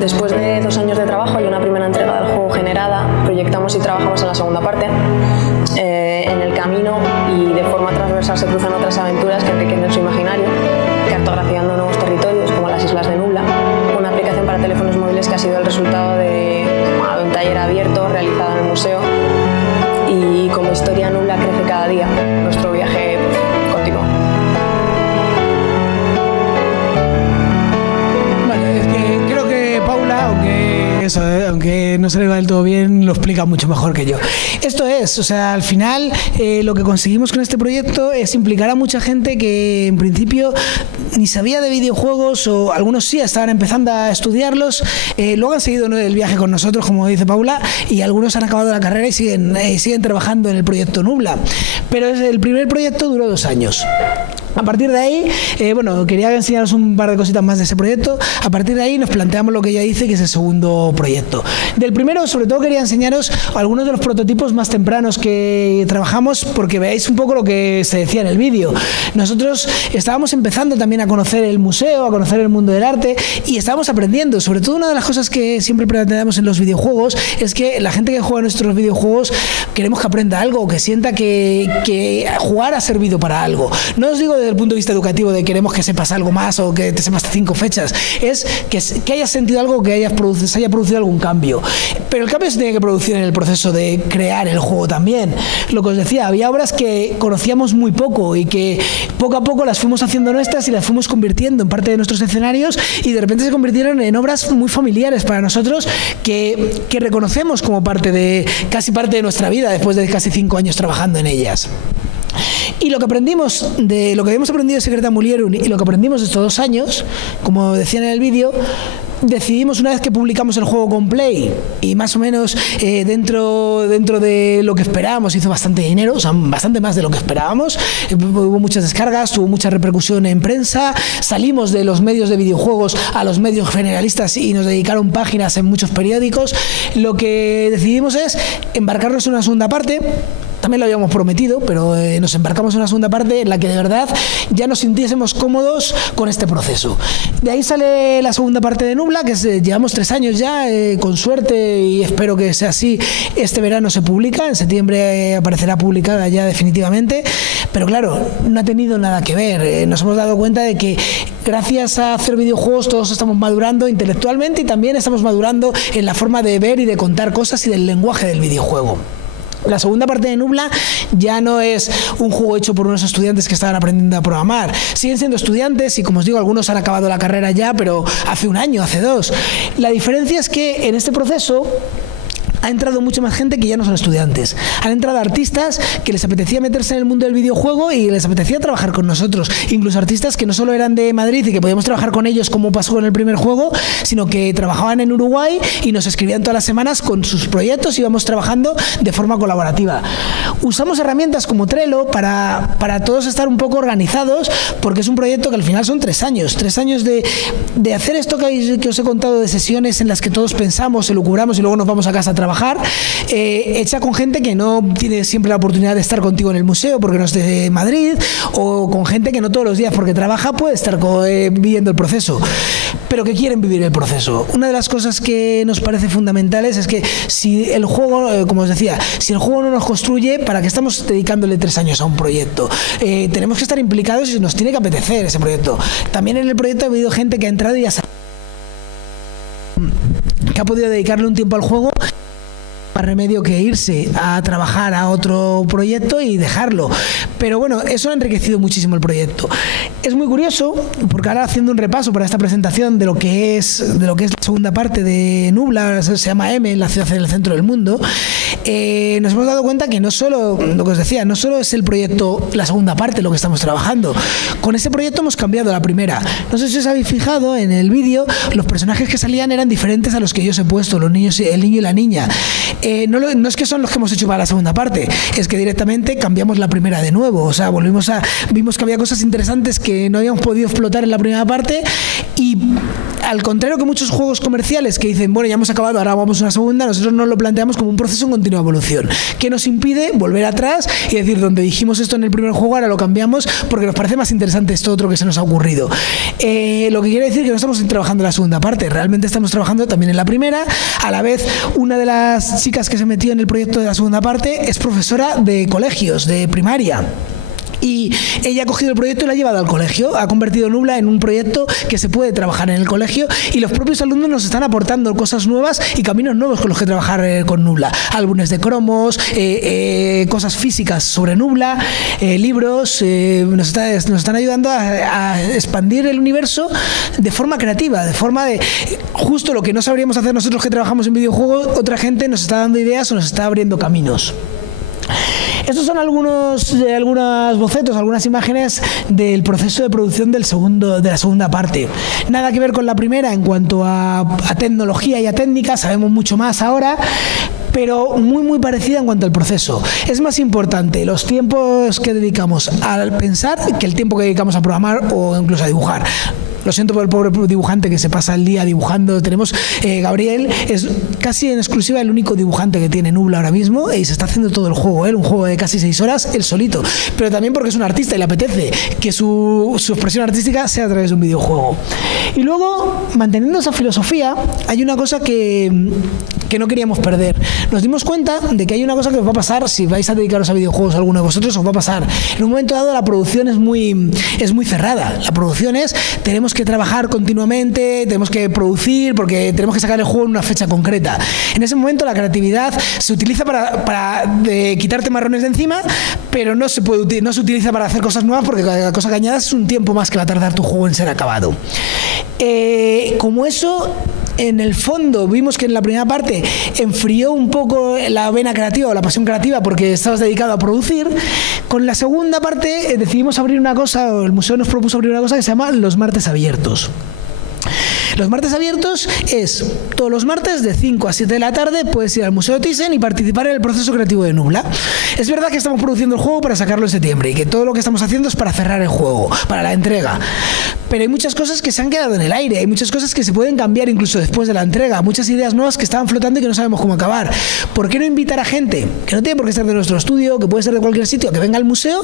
Después de 2 años de trabajo y una primera entrega del juego generada, proyectamos y trabajamos en la segunda parte. En el camino y de forma transversal se cruzan otras aventuras que enriquecen su imaginario, cartografiando nuevos territorios como las islas de Nubla, una aplicación para teléfonos móviles que ha sido el resultado de un taller abierto realizado en el museo, y como historia Nubla crece cada día, nuestro viaje continúa. Vale, es que creo que Paula, aunque no se le va del todo bien, lo explica mucho mejor que yo. Esto es, o sea, al final lo que conseguimos con este proyecto es implicar a mucha gente que en principio ni sabía de videojuegos, o algunos sí estaban empezando a estudiarlos, luego han seguido el viaje con nosotros, como dice Paula, y algunos han acabado la carrera y siguen trabajando en el proyecto Nubla. Pero el primer proyecto duró 2 años. A partir de ahí, quería enseñaros un par de cositas más de ese proyecto. A partir de ahí nos planteamos lo que ella dice, que es el segundo proyecto. Del primero, sobre todo, quería enseñaros algunos de los prototipos más tempranos que trabajamos, porque veáis un poco lo que se decía en el vídeo. Nosotros estábamos empezando también a conocer el museo, a conocer el mundo del arte, y estábamos aprendiendo. Sobre todo, una de las cosas que siempre pretendemos en los videojuegos es que la gente que juega nuestros videojuegos queremos que aprenda algo, que sienta que jugar ha servido para algo. No os digo desde el punto de vista educativo de queremos que sepas algo más o que te sepas 5 fechas, es que hayas sentido algo, que se haya producido algún cambio. Pero el cambio se tiene que producir en el proceso de crear el juego también. Lo que os decía, había obras que conocíamos muy poco y que poco a poco las fuimos haciendo nuestras y las fuimos convirtiendo en parte de nuestros escenarios, y de repente se convirtieron en obras muy familiares para nosotros que reconocemos como casi parte de nuestra vida después de casi 5 años trabajando en ellas. Y lo que habíamos aprendido de Secreta Mulierum y lo que aprendimos estos 2 años, como decían en el vídeo, decidimos, una vez que publicamos el juego con Play y más o menos dentro de lo que esperábamos, hizo bastante dinero, o sea, bastante más de lo que esperábamos, hubo muchas descargas, tuvo mucha repercusión en prensa, salimos de los medios de videojuegos a los medios generalistas y nos dedicaron páginas en muchos periódicos. Lo que decidimos es embarcarnos en una segunda parte. También lo habíamos prometido, pero nos embarcamos en una segunda parte en la que de verdad ya nos sintiésemos cómodos con este proceso. De ahí sale la segunda parte de Nubla, que llevamos 3 años ya, con suerte, y espero que sea así. Este verano se publica, en septiembre aparecerá publicada ya definitivamente, pero claro, no ha tenido nada que ver. Nos hemos dado cuenta de que gracias a hacer videojuegos todos estamos madurando intelectualmente, y también estamos madurando en la forma de ver y de contar cosas y del lenguaje del videojuego. La segunda parte de Nubla ya no es un juego hecho por unos estudiantes que estaban aprendiendo a programar. Siguen siendo estudiantes y, como os digo, algunos han acabado la carrera ya, pero hace 1 año, hace 2. La diferencia es que en este proceso ha entrado mucha más gente que ya no son estudiantes. Han entrado artistas que les apetecía meterse en el mundo del videojuego y les apetecía trabajar con nosotros. Incluso artistas que no solo eran de Madrid y que podíamos trabajar con ellos como pasó con el primer juego, sino que trabajaban en Uruguay y nos escribían todas las semanas con sus proyectos y íbamos trabajando de forma colaborativa. usamos herramientas como Trello para todos estar un poco organizados, porque es un proyecto que al final son 3 años. 3 años de hacer esto que os he contado, de sesiones en las que todos pensamos, elucubramos y luego nos vamos a casa a trabajar, hecha con gente que no tiene siempre la oportunidad de estar contigo en el museo porque no es de Madrid, o con gente que no todos los días porque trabaja puede estar viviendo el proceso, pero que quieren vivir el proceso. Una de las cosas que nos parece fundamentales es que si el juego, como os decía, si el juego no nos construye, ¿para qué estamos dedicándole 3 años a un proyecto? Tenemos que estar implicados y nos tiene que apetecer ese proyecto. También en el proyecto ha habido gente que ha entrado y que ha podido dedicarle un tiempo al juego, más remedio que irse a trabajar a otro proyecto y dejarlo. Pero bueno, eso ha enriquecido muchísimo el proyecto. Es muy curioso, porque ahora haciendo un repaso para esta presentación de lo que es la segunda parte de Nubla, se llama M, la ciudad en el centro del mundo, nos hemos dado cuenta que no solo, lo que os decía, no solo es el proyecto, la segunda parte, lo que estamos trabajando. Con ese proyecto hemos cambiado la primera. No sé si os habéis fijado en el vídeo, los personajes que salían eran diferentes a los que yo os he puesto, los niños, el niño y la niña. No es que son los que hemos hecho para la segunda parte, es que directamente cambiamos la primera de nuevo. O sea, vimos que había cosas interesantes que no habíamos podido explotar en la primera parte, y al contrario que muchos juegos comerciales que dicen, bueno, ya hemos acabado, ahora vamos a una segunda, nosotros nos lo planteamos como un proceso en continua evolución, que nos impide volver atrás y decir, donde dijimos esto en el primer juego, ahora lo cambiamos porque nos parece más interesante esto otro que se nos ha ocurrido. Lo que quiere decir que no estamos trabajando en la segunda parte, realmente estamos trabajando también en la primera. A la vez, una de las chicas que se metió en el proyecto de la segunda parte es profesora de colegios, de primaria. Y ella ha cogido el proyecto y lo ha llevado al colegio, ha convertido Nubla en un proyecto que se puede trabajar en el colegio, y los propios alumnos nos están aportando cosas nuevas y caminos nuevos con los que trabajar con Nubla. Álbumes de cromos, cosas físicas sobre Nubla, libros, nos están ayudando a expandir el universo de forma creativa, de forma de justo lo que no sabríamos hacer nosotros que trabajamos en videojuegos, otra gente nos está dando ideas o nos está abriendo caminos. Estos son algunos bocetos, algunas imágenes del proceso de producción de la segunda parte. Nada que ver con la primera en cuanto a tecnología y a técnica, sabemos mucho más ahora, pero muy parecida en cuanto al proceso. Es más importante los tiempos que dedicamos al pensar que el tiempo que dedicamos a programar o incluso a dibujar. Lo siento por el pobre dibujante que se pasa el día dibujando. Tenemos Gabriel, es casi en exclusiva el único dibujante que tiene Nubla ahora mismo, y se está haciendo todo el juego, un juego de casi 6 horas, él solito, pero también porque es un artista y le apetece que su expresión artística sea a través de un videojuego. Y luego, manteniendo esa filosofía, hay una cosa que no queríamos perder. Nos dimos cuenta de que hay una cosa que os va a pasar si vais a dedicaros a videojuegos, alguno de vosotros os va a pasar. En un momento dado la producción es muy cerrada. La producción tenemos que trabajar continuamente, tenemos que producir porque tenemos que sacar el juego en una fecha concreta. En ese momento la creatividad se utiliza para quitarte marrones de encima, pero no se utiliza para hacer cosas nuevas, porque cada cosa que añadas es un tiempo más que va a tardar tu juego en ser acabado. Como eso, en el fondo vimos que en la primera parte enfrió un poco la vena creativa o la pasión creativa porque estabas dedicado a producir. Con la segunda parte decidimos abrir una cosa, o el museo nos propuso abrir una cosa que se llama los martes abiertos. Los martes abiertos es todos los martes de 5 a 7 de la tarde puedes ir al Museo Thyssen y participar en el proceso creativo de Nubla. Es verdad que estamos produciendo el juego para sacarlo en septiembre y que todo lo que estamos haciendo es para cerrar el juego, para la entrega. Pero hay muchas cosas que se han quedado en el aire, hay muchas cosas que se pueden cambiar incluso después de la entrega, muchas ideas nuevas que estaban flotando y que no sabemos cómo acabar. ¿Por qué no invitar a gente que no tiene por qué ser de nuestro estudio, que puede ser de cualquier sitio, que venga al museo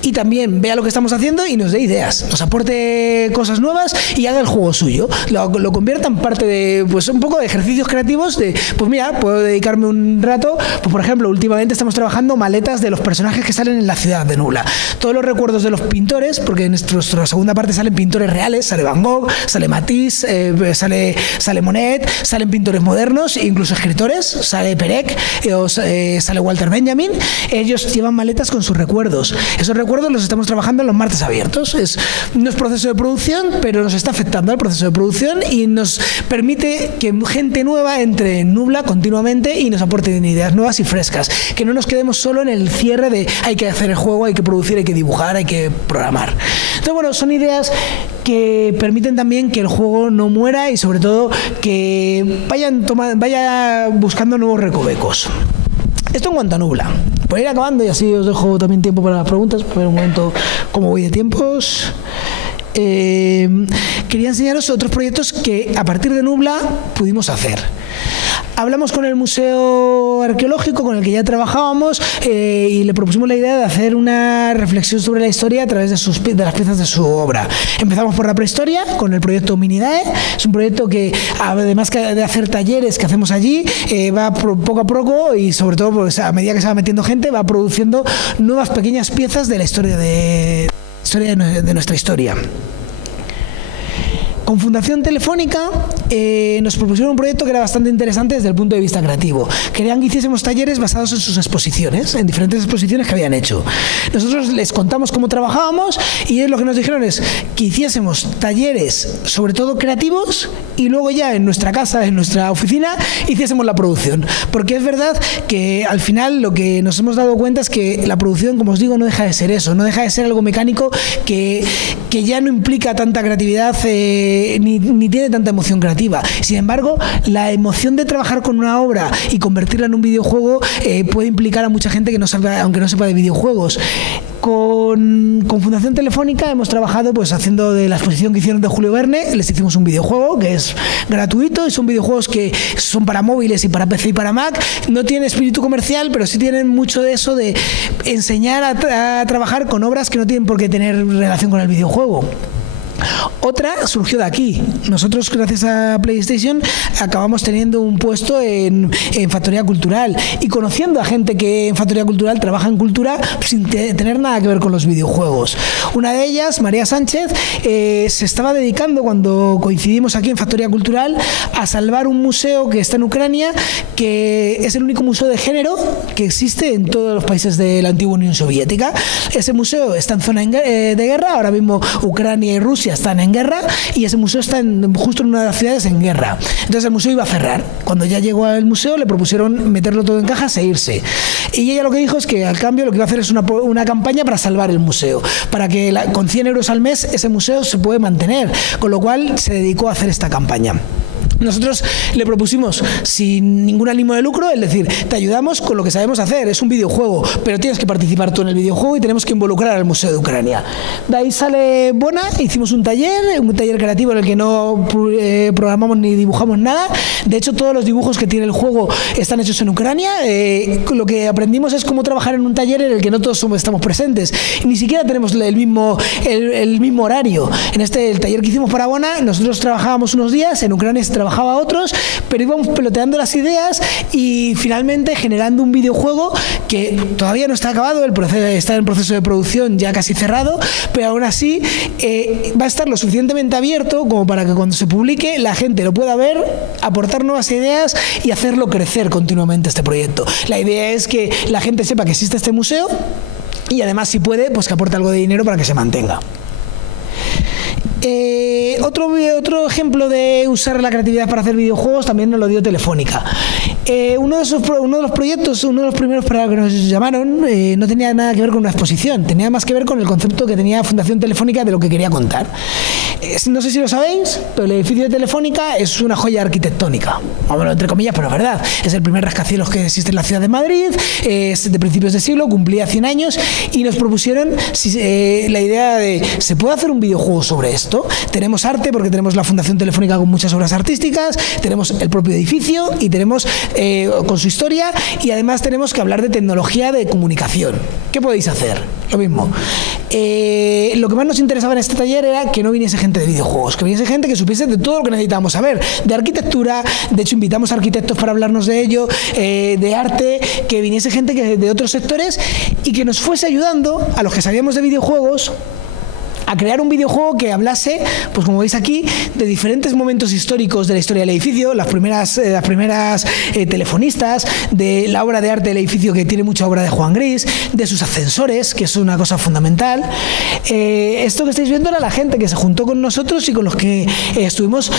y también vea lo que estamos haciendo y nos dé ideas, nos aporte cosas nuevas y haga el juego suyo? Lo convierta en parte de, pues, un poco de ejercicios creativos de, pues mira, puedo dedicarme un rato, pues por ejemplo, últimamente estamos trabajando maletas de los personajes que salen en la ciudad de Nubla. Todos los recuerdos de los pintores, porque en nuestra segunda parte salen pintores reales, sale Van Gogh, sale Matisse, sale Monet, salen pintores modernos, incluso escritores, sale Perec, sale Walter Benjamin. Ellos llevan maletas con sus recuerdos. Esos recuerdos los estamos trabajando en los martes abiertos. No es proceso de producción, pero nos está afectando al proceso de producción y nos permite que gente nueva entre en Nubla continuamente y nos aporte ideas nuevas y frescas. Que no nos quedemos solo en el cierre de hay que hacer el juego, hay que producir, hay que dibujar, hay que programar. Entonces, bueno, son ideas que permiten también que el juego no muera y sobre todo que vaya buscando nuevos recovecos. Esto en cuanto a Nubla. Por ir acabando, y así os dejo también tiempo para las preguntas, para ver un momento cómo voy de tiempos. Quería enseñaros otros proyectos que a partir de Nubla pudimos hacer. Hablamos con el Museo Arqueológico con el que ya trabajábamos y le propusimos la idea de hacer una reflexión sobre la historia a través de las piezas de su obra. Empezamos por la prehistoria con el proyecto Minidae. Es un proyecto que, además de hacer talleres que hacemos allí, va poco a poco y sobre todo pues, a medida que se va metiendo gente, va produciendo nuevas pequeñas piezas de la historia de nuestra historia. Con Fundación Telefónica nos propusieron un proyecto que era bastante interesante desde el punto de vista creativo. Querían que hiciésemos talleres basados en sus exposiciones, en diferentes exposiciones que habían hecho. Nosotros les contamos cómo trabajábamos y ellos lo que nos dijeron es que hiciésemos talleres, sobre todo creativos, y luego ya en nuestra casa, en nuestra oficina, hiciésemos la producción. Porque es verdad que al final lo que nos hemos dado cuenta es que la producción, como os digo, no deja de ser eso, no deja de ser algo mecánico que ya no implica tanta creatividad ni tiene tanta emoción creativa. Sin embargo, la emoción de trabajar con una obra y convertirla en un videojuego puede implicar a mucha gente que no sabe, aunque no sepa de videojuegos. Con Fundación Telefónica hemos trabajado pues haciendo de la exposición que hicieron de Julio Verne, les hicimos un videojuego que es gratuito y son videojuegos que son para móviles y para PC y para Mac. No tienen espíritu comercial, pero sí tienen mucho de eso de enseñar a trabajar con obras que no tienen por qué tener relación con el videojuego. Otra surgió de aquí. Nosotros, gracias a PlayStation, acabamos teniendo un puesto en Factoría Cultural y conociendo a gente que en Factoría Cultural trabaja en cultura sin tener nada que ver con los videojuegos. Una de ellas, María Sánchez, se estaba dedicando, cuando coincidimos aquí en Factoría Cultural, a salvar un museo que está en Ucrania, que es el único museo de género que existe en todos los países de la antigua Unión Soviética. Ese museo está en zona de guerra. Ahora mismo Ucrania y Rusia están en guerra y ese museo está justo en una de las ciudades en guerra. Entonces el museo iba a cerrar. Cuando ya llegó al museo le propusieron meterlo todo en cajas e irse. Y ella lo que dijo es que al cambio lo que iba a hacer es una campaña para salvar el museo, para que con 100 euros al mes ese museo se puede mantener, con lo cual se dedicó a hacer esta campaña. Nosotros le propusimos, sin ningún ánimo de lucro, es decir, te ayudamos con lo que sabemos hacer, es un videojuego, pero tienes que participar tú en el videojuego y tenemos que involucrar al Museo de Ucrania. De ahí sale Bona, hicimos un taller creativo en el que no programamos ni dibujamos nada. De hecho, todos los dibujos que tiene el juego están hechos en Ucrania. Lo que aprendimos es cómo trabajar en un taller en el que no todos estamos presentes. Y ni siquiera tenemos el mismo horario. En el taller que hicimos para Bona, nosotros trabajábamos unos días, en Ucrania se trabajaba a otros, pero íbamos peloteando las ideas y finalmente generando un videojuego que todavía no está acabado, está en proceso de producción ya casi cerrado, pero aún así va a estar lo suficientemente abierto como para que cuando se publique la gente lo pueda ver, aportar nuevas ideas y hacerlo crecer continuamente este proyecto. La idea es que la gente sepa que existe este museo y además, si puede, pues que aporte algo de dinero para que se mantenga. Otro ejemplo de usar la creatividad para hacer videojuegos también nos lo dio Telefónica. Uno de los proyectos, uno de los primeros para que nos llamaron, no tenía nada que ver con una exposición, tenía más que ver con el concepto que tenía Fundación Telefónica de lo que quería contar. No sé si lo sabéis, pero el edificio de Telefónica es una joya arquitectónica, entre comillas, pero es verdad. Es el primer rascacielos que existe en la ciudad de Madrid, es de principios de siglo, cumplía 100 años y nos propusieron la idea de, ¿se puede hacer un videojuego sobre esto? Tenemos arte porque tenemos la Fundación Telefónica con muchas obras artísticas, tenemos el propio edificio y tenemos con su historia, y además tenemos que hablar de tecnología de comunicación. ¿Qué podéis hacer? Lo mismo. Lo que más nos interesaba en este taller era que no viniese gente de videojuegos, que viniese gente que supiese de todo lo que necesitábamos saber, de arquitectura. De hecho, invitamos a arquitectos para hablarnos de ello, de arte, que viniese gente de otros sectores y que nos fuese ayudando a los que sabíamos de videojuegos a crear un videojuego que hablase, pues como veis aquí, de diferentes momentos históricos de la historia del edificio, las primeras telefonistas, de la obra de arte del edificio, que tiene mucha obra de Juan Gris, de sus ascensores, que es una cosa fundamental. Esto que estáis viendo era la gente que se juntó con nosotros y con los que estuvimos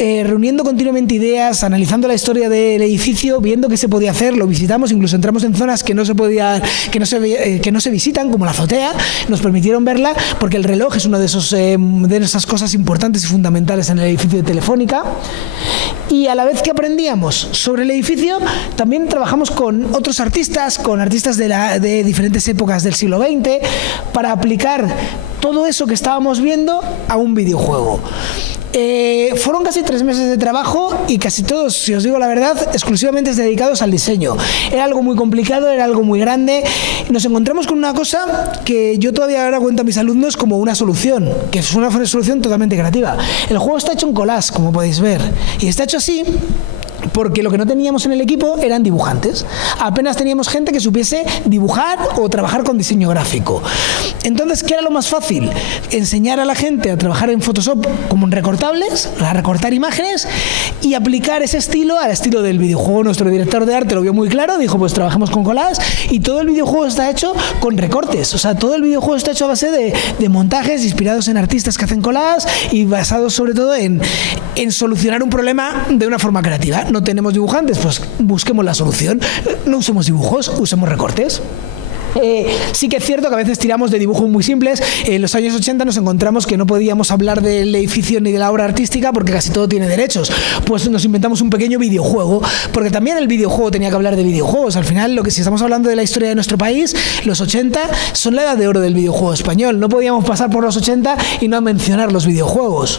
reuniendo continuamente ideas, analizando la historia del edificio, viendo qué se podía hacer, lo visitamos, incluso entramos en zonas que no se visitan, como la azotea, nos permitieron verla porque el reloj es una de esas cosas importantes y fundamentales en el edificio de Telefónica. Y a la vez que aprendíamos sobre el edificio, también trabajamos con otros artistas, con artistas de diferentes épocas del siglo XX, para aplicar todo eso que estábamos viendo a un videojuego. Fueron casi 3 meses de trabajo y casi todos, si os digo la verdad, exclusivamente dedicados al diseño. Era algo muy complicado, era algo muy grande. Nos encontramos con una cosa que yo todavía ahora cuento a mis alumnos como una solución, que es una solución totalmente creativa. El juego está hecho en collage, como podéis ver, y está hecho así porque lo que no teníamos en el equipo eran dibujantes. Apenas teníamos gente que supiese dibujar o trabajar con diseño gráfico. Entonces, ¿qué era lo más fácil? Enseñar a la gente a trabajar en Photoshop como en recortables, a recortar imágenes y aplicar ese estilo al estilo del videojuego. Nuestro director de arte lo vio muy claro, dijo, pues trabajamos con collage, y todo el videojuego está hecho con recortes. O sea, todo el videojuego está hecho a base de montajes inspirados en artistas que hacen collage y basados sobre todo en solucionar un problema de una forma creativa. No tenemos dibujantes, pues busquemos la solución. No usemos dibujos, usemos recortes. Sí que es cierto que a veces tiramos de dibujos muy simples. En los años 80 nos encontramos que no podíamos hablar del edificio ni de la obra artística porque casi todo tiene derechos. Pues nos inventamos un pequeño videojuego, porque también el videojuego tenía que hablar de videojuegos. Al final, si estamos hablando de la historia de nuestro país, los 80 son la edad de oro del videojuego español. No podíamos pasar por los 80 y no mencionar los videojuegos.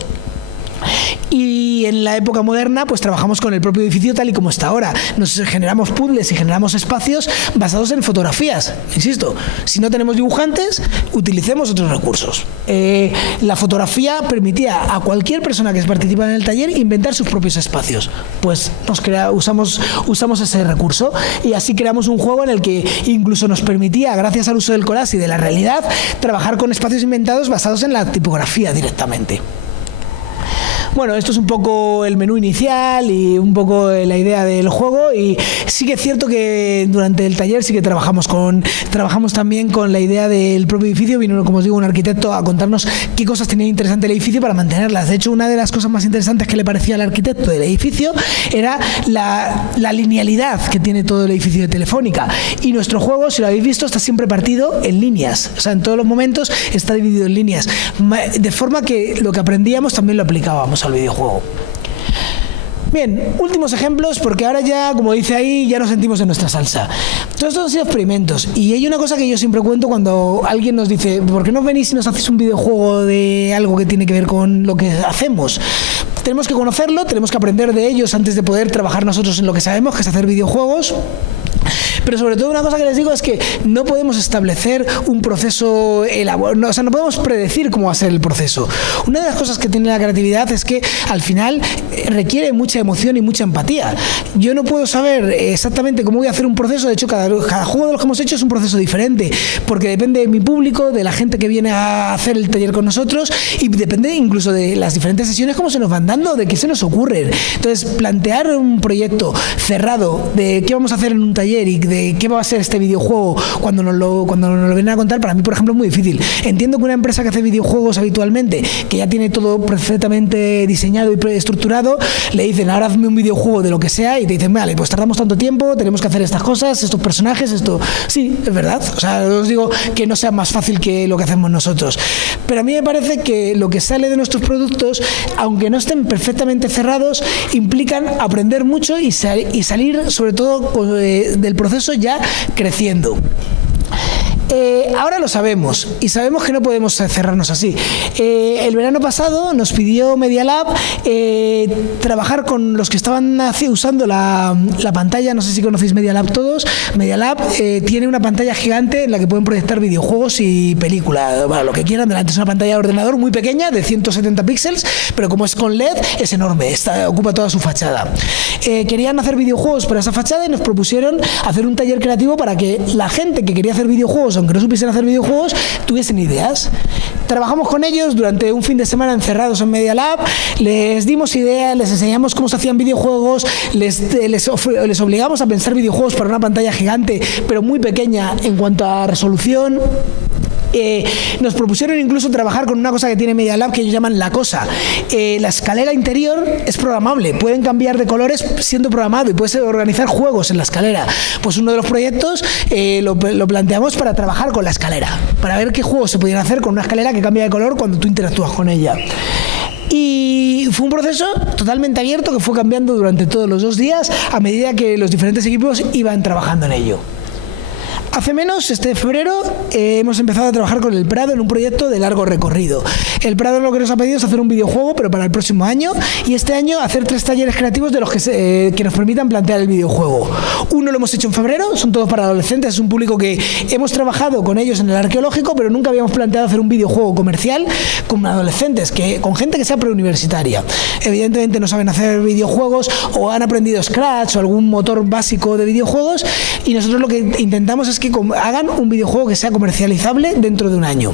Y en la época moderna pues trabajamos con el propio edificio tal y como está ahora. Nos generamos puzzles y generamos espacios basados en fotografías. Insisto, si no tenemos dibujantes, utilicemos otros recursos. La fotografía permitía a cualquier persona que participa en el taller inventar sus propios espacios. Pues usamos ese recurso y así creamos un juego en el que incluso nos permitía, gracias al uso del collage y de la realidad, trabajar con espacios inventados basados en la tipografía directamente. Bueno, esto es un poco el menú inicial y un poco la idea del juego, y sí que es cierto que durante el taller sí que trabajamos también con la idea del propio edificio. Vino, como os digo, un arquitecto a contarnos qué cosas tenía interesante el edificio para mantenerlas. De hecho, una de las cosas más interesantes que le parecía al arquitecto del edificio era la linealidad que tiene todo el edificio de Telefónica. Y nuestro juego, si lo habéis visto, está siempre partido en líneas. O sea, en todos los momentos está dividido en líneas. De forma que lo que aprendíamos también lo aplicábamos al videojuego. Bien, últimos ejemplos, porque ahora ya, como dice ahí, ya nos sentimos en nuestra salsa. Todos estos han sido experimentos, y hay una cosa que yo siempre cuento cuando alguien nos dice, ¿por qué no venís y nos hacéis un videojuego de algo que tiene que ver con lo que hacemos? Tenemos que conocerlo, tenemos que aprender de ellos antes de poder trabajar nosotros en lo que sabemos, que es hacer videojuegos. Pero sobre todo una cosa que les digo es que no podemos establecer un proceso elaborado, o sea, no podemos predecir cómo va a ser el proceso. Una de las cosas que tiene la creatividad es que al final requiere mucha emoción y mucha empatía. Yo no puedo saber exactamente cómo voy a hacer un proceso. De hecho, cada juego de los que hemos hecho es un proceso diferente, porque depende de mi público, de la gente que viene a hacer el taller con nosotros, y depende incluso de las diferentes sesiones, cómo se nos van dando, de qué se nos ocurre. Entonces, plantear un proyecto cerrado de qué vamos a hacer en un taller y de qué va a ser este videojuego cuando nos lo vienen a contar, para mí, por ejemplo, es muy difícil. Entiendo que una empresa que hace videojuegos habitualmente, que ya tiene todo perfectamente diseñado y preestructurado, le dicen, ahora hazme un videojuego de lo que sea, y te dicen, vale, pues tardamos tanto tiempo, tenemos que hacer estas cosas, estos personajes, esto... Sí, es verdad. O sea, os digo que no sea más fácil que lo que hacemos nosotros. Pero a mí me parece que lo que sale de nuestros productos, aunque no estén perfectamente cerrados, implican aprender mucho y salir, sobre todo, del proceso ya creciendo. Ahora lo sabemos, y sabemos que no podemos cerrarnos así. El verano pasado nos pidió Media Lab trabajar con los que estaban usando la pantalla. No sé si conocéis Media Lab todos. Media Lab tiene una pantalla gigante en la que pueden proyectar videojuegos y películas, bueno, lo que quieran. Delante es una pantalla de ordenador muy pequeña, de 170 píxeles, pero como es con LED, es enorme, ocupa toda su fachada. Querían hacer videojuegos para esa fachada y nos propusieron hacer un taller creativo para que la gente que quería hacer videojuegos, aunque no supiesen hacer videojuegos, tuviesen ideas. Trabajamos con ellos durante un fin de semana encerrados en Media Lab, les dimos ideas, les enseñamos cómo se hacían videojuegos, les obligamos a pensar videojuegos para una pantalla gigante, pero muy pequeña en cuanto a resolución. Nos propusieron incluso trabajar con una cosa que tiene Media Lab que ellos llaman La Cosa. La escalera interior es programable, pueden cambiar de colores siendo programado y puedes organizar juegos en la escalera. Pues uno de los proyectos lo planteamos para trabajar con la escalera, para ver qué juegos se podían hacer con una escalera que cambia de color cuando tú interactúas con ella. Y fue un proceso totalmente abierto que fue cambiando durante todos los 2 días a medida que los diferentes equipos iban trabajando en ello. Hace menos, este febrero, hemos empezado a trabajar con el Prado en un proyecto de largo recorrido. El Prado lo que nos ha pedido es hacer un videojuego, pero para el próximo año, y este año hacer 3 talleres creativos de los que nos permitan plantear el videojuego. Uno lo hemos hecho en febrero, son todos para adolescentes, es un público que hemos trabajado con ellos en el arqueológico, pero nunca habíamos planteado hacer un videojuego comercial con adolescentes, con gente que sea preuniversitaria. Evidentemente no saben hacer videojuegos o han aprendido Scratch o algún motor básico de videojuegos, y nosotros lo que intentamos es que hagan un videojuego que sea comercializable dentro de un año.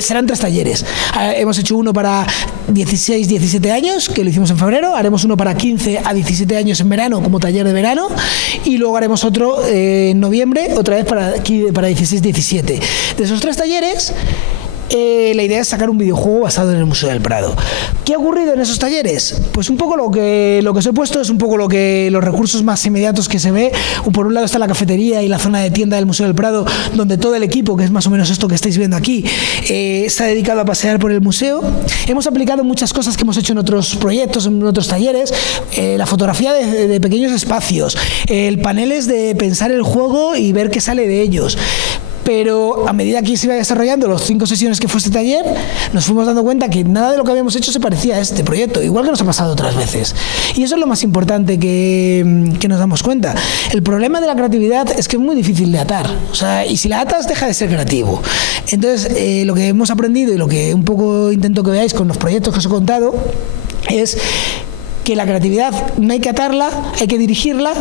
Serán 3 talleres. Hemos hecho uno para 16, 17 años, que lo hicimos en febrero. Haremos uno para 15 a 17 años en verano, como taller de verano. Y luego haremos otro en noviembre, otra vez para 16, 17. De esos 3 talleres, la idea es sacar un videojuego basado en el Museo del Prado. ¿Qué ha ocurrido en esos talleres? Pues un poco lo que os he puesto es un poco los recursos más inmediatos que se ve. Por un lado está la cafetería y la zona de tienda del Museo del Prado, donde todo el equipo, que es más o menos esto que estáis viendo aquí, está dedicado a pasear por el museo. Hemos aplicado muchas cosas que hemos hecho en otros proyectos, en otros talleres. La fotografía de pequeños espacios, el paneles de pensar el juego y ver qué sale de ellos. Pero a medida que se iba desarrollando los 5 sesiones que fue este taller, nos fuimos dando cuenta que nada de lo que habíamos hecho se parecía a este proyecto, igual que nos ha pasado otras veces. Y eso es lo más importante que nos damos cuenta. El problema de la creatividad es que es muy difícil de atar. O sea, y si la atas, deja de ser creativo. Entonces, lo que hemos aprendido y lo que un poco intento que veáis con los proyectos que os he contado es que la creatividad no hay que atarla, hay que dirigirla,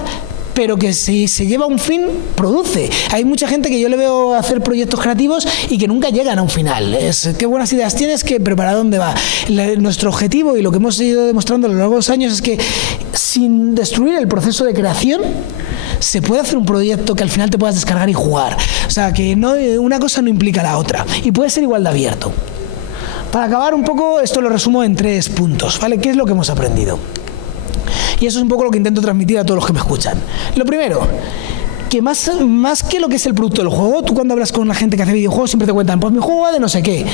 pero que si se lleva a un fin, produce. Hay mucha gente que yo le veo hacer proyectos creativos y que nunca llegan a un final. Qué buenas ideas tienes, pero ¿para dónde va? Nuestro objetivo y lo que hemos ido demostrando a lo largo de los años es que sin destruir el proceso de creación, se puede hacer un proyecto que al final te puedas descargar y jugar. O sea, que una cosa no implica la otra. Y puede ser igual de abierto. Para acabar un poco, esto lo resumo en 3 puntos, ¿vale? ¿Qué es lo que hemos aprendido? Y eso es un poco lo que intento transmitir a todos los que me escuchan. Lo primero, que más que lo que es el producto del juego, tú cuando hablas con la gente que hace videojuegos siempre te cuentan, pues mi juego va de no sé qué.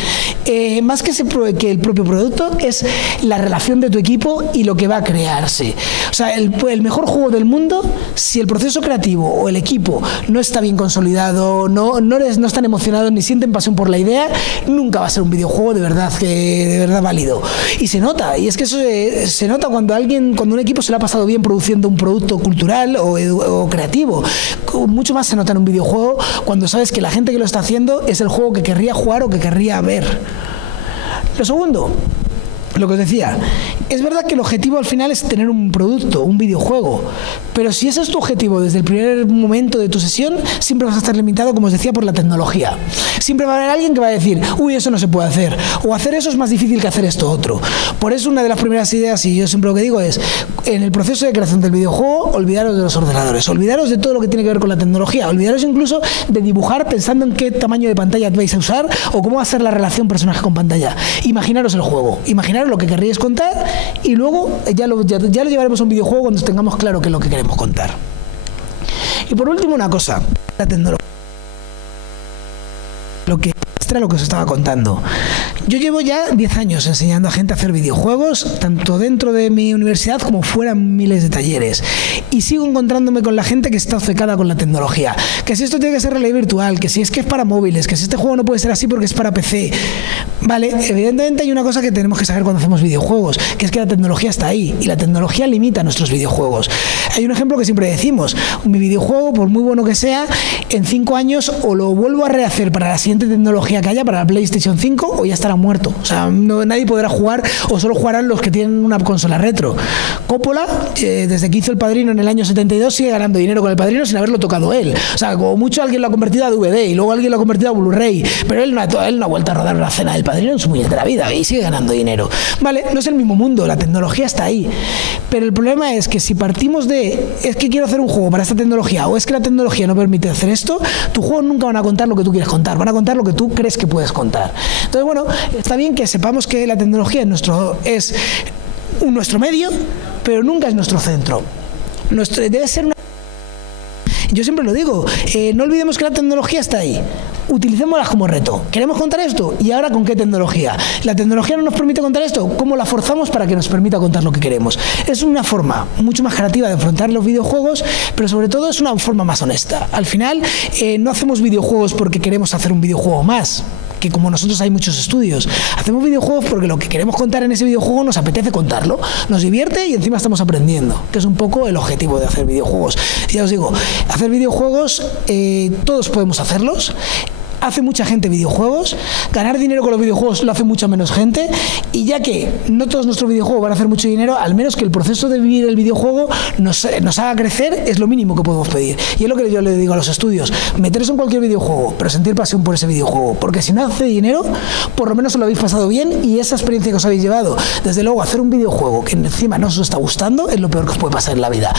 Más que el propio producto es la relación de tu equipo y lo que va a crearse. O sea, el mejor juego del mundo, si el proceso creativo o el equipo no está bien consolidado, no están emocionados ni sienten pasión por la idea, nunca va a ser un videojuego de verdad válido. Y se nota, y es que eso se nota cuando un equipo se le ha pasado bien produciendo un producto cultural o creativo. Mucho más se nota en un videojuego cuando sabes que la gente que lo está haciendo es el juego que querría jugar o que querría ver. Lo segundo, lo que os decía, es verdad que el objetivo al final es tener un producto, un videojuego, pero si ese es tu objetivo desde el primer momento de tu sesión, siempre vas a estar limitado, como os decía, por la tecnología. Siempre va a haber alguien que va a decir, uy, eso no se puede hacer, o hacer eso es más difícil que hacer esto otro. Por eso una de las primeras ideas, y yo siempre lo que digo es, en el proceso de creación del videojuego, olvidaros de los ordenadores, olvidaros de todo lo que tiene que ver con la tecnología, olvidaros incluso de dibujar pensando en qué tamaño de pantalla vais a usar o cómo hacer la relación personaje con pantalla. Imaginaros el juego, imaginaros lo que querríais contar y luego ya lo llevaremos a un videojuego cuando tengamos claro qué es lo que queremos contar. Y por último una cosa, la tecnología. Lo que os estaba contando. Yo llevo ya 10 años enseñando a gente a hacer videojuegos, tanto dentro de mi universidad como fuera miles de talleres. Y sigo encontrándome con la gente que está obcecada con la tecnología. Que si esto tiene que ser realidad virtual, que si es para móviles, que si este juego no puede ser así porque es para PC. Vale, evidentemente hay una cosa que tenemos que saber cuando hacemos videojuegos, que es que la tecnología está ahí y la tecnología limita nuestros videojuegos. Hay un ejemplo que siempre decimos, mi videojuego, por muy bueno que sea, en 5 años o lo vuelvo a rehacer para la siguiente tecnología tecnología que haya para la PlayStation 5 o ya estará muerto. O sea, nadie podrá jugar o solo jugarán los que tienen una consola retro. Coppola, desde que hizo El Padrino en el año 72, sigue ganando dinero con El Padrino sin haberlo tocado él. O sea, como mucho alguien lo ha convertido a DVD y luego alguien lo ha convertido a Blu-ray, pero él no ha vuelto a rodar una cena del Padrino en su puñetera vida y sigue ganando dinero. Vale, no es el mismo mundo, la tecnología está ahí, pero el problema es que si partimos es que quiero hacer un juego para esta tecnología o es que la tecnología no permite hacer esto, tus juegos nunca van a contar lo que tú quieres contar, van a contar lo que tú crees que puedes contar. Entonces, bueno, está bien que sepamos que la tecnología es nuestro medio, pero nunca es nuestro centro. Debe ser una... Yo siempre lo digo, no olvidemos que la tecnología está ahí. Utilicémosla como reto. ¿Queremos contar esto? ¿Y ahora con qué tecnología? ¿La tecnología no nos permite contar esto? ¿Cómo la forzamos para que nos permita contar lo que queremos? Es una forma mucho más creativa de afrontar los videojuegos, pero sobre todo es una forma más honesta. Al final, no hacemos videojuegos porque queremos hacer un videojuego más, que como nosotros hay muchos estudios. Hacemos videojuegos porque lo que queremos contar en ese videojuego nos apetece contarlo, nos divierte y encima estamos aprendiendo, que es un poco el objetivo de hacer videojuegos. Ya os digo, hacer videojuegos, todos podemos hacerlos. Hace mucha gente videojuegos, ganar dinero con los videojuegos lo hace mucha menos gente, y ya que no todos nuestros videojuegos van a hacer mucho dinero, al menos que el proceso de vivir el videojuego nos haga crecer es lo mínimo que podemos pedir. Y es lo que yo le digo a los estudios: meteros en cualquier videojuego, pero sentir pasión por ese videojuego, porque si no hace dinero, por lo menos os lo habéis pasado bien, y esa experiencia que os habéis llevado, desde luego, hacer un videojuego que encima no os está gustando es lo peor que os puede pasar en la vida.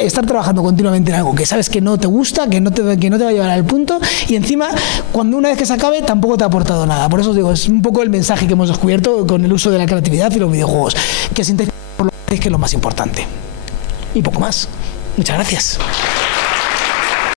Estar trabajando continuamente en algo que sabes que no te gusta, que no te va a llevar al punto, y encima cuando una vez que se acabe tampoco te ha aportado nada. Por eso os digo, es un poco el mensaje que hemos descubierto con el uso de la creatividad y los videojuegos, que sintáis por lo que es lo más importante. Y poco más. Muchas gracias.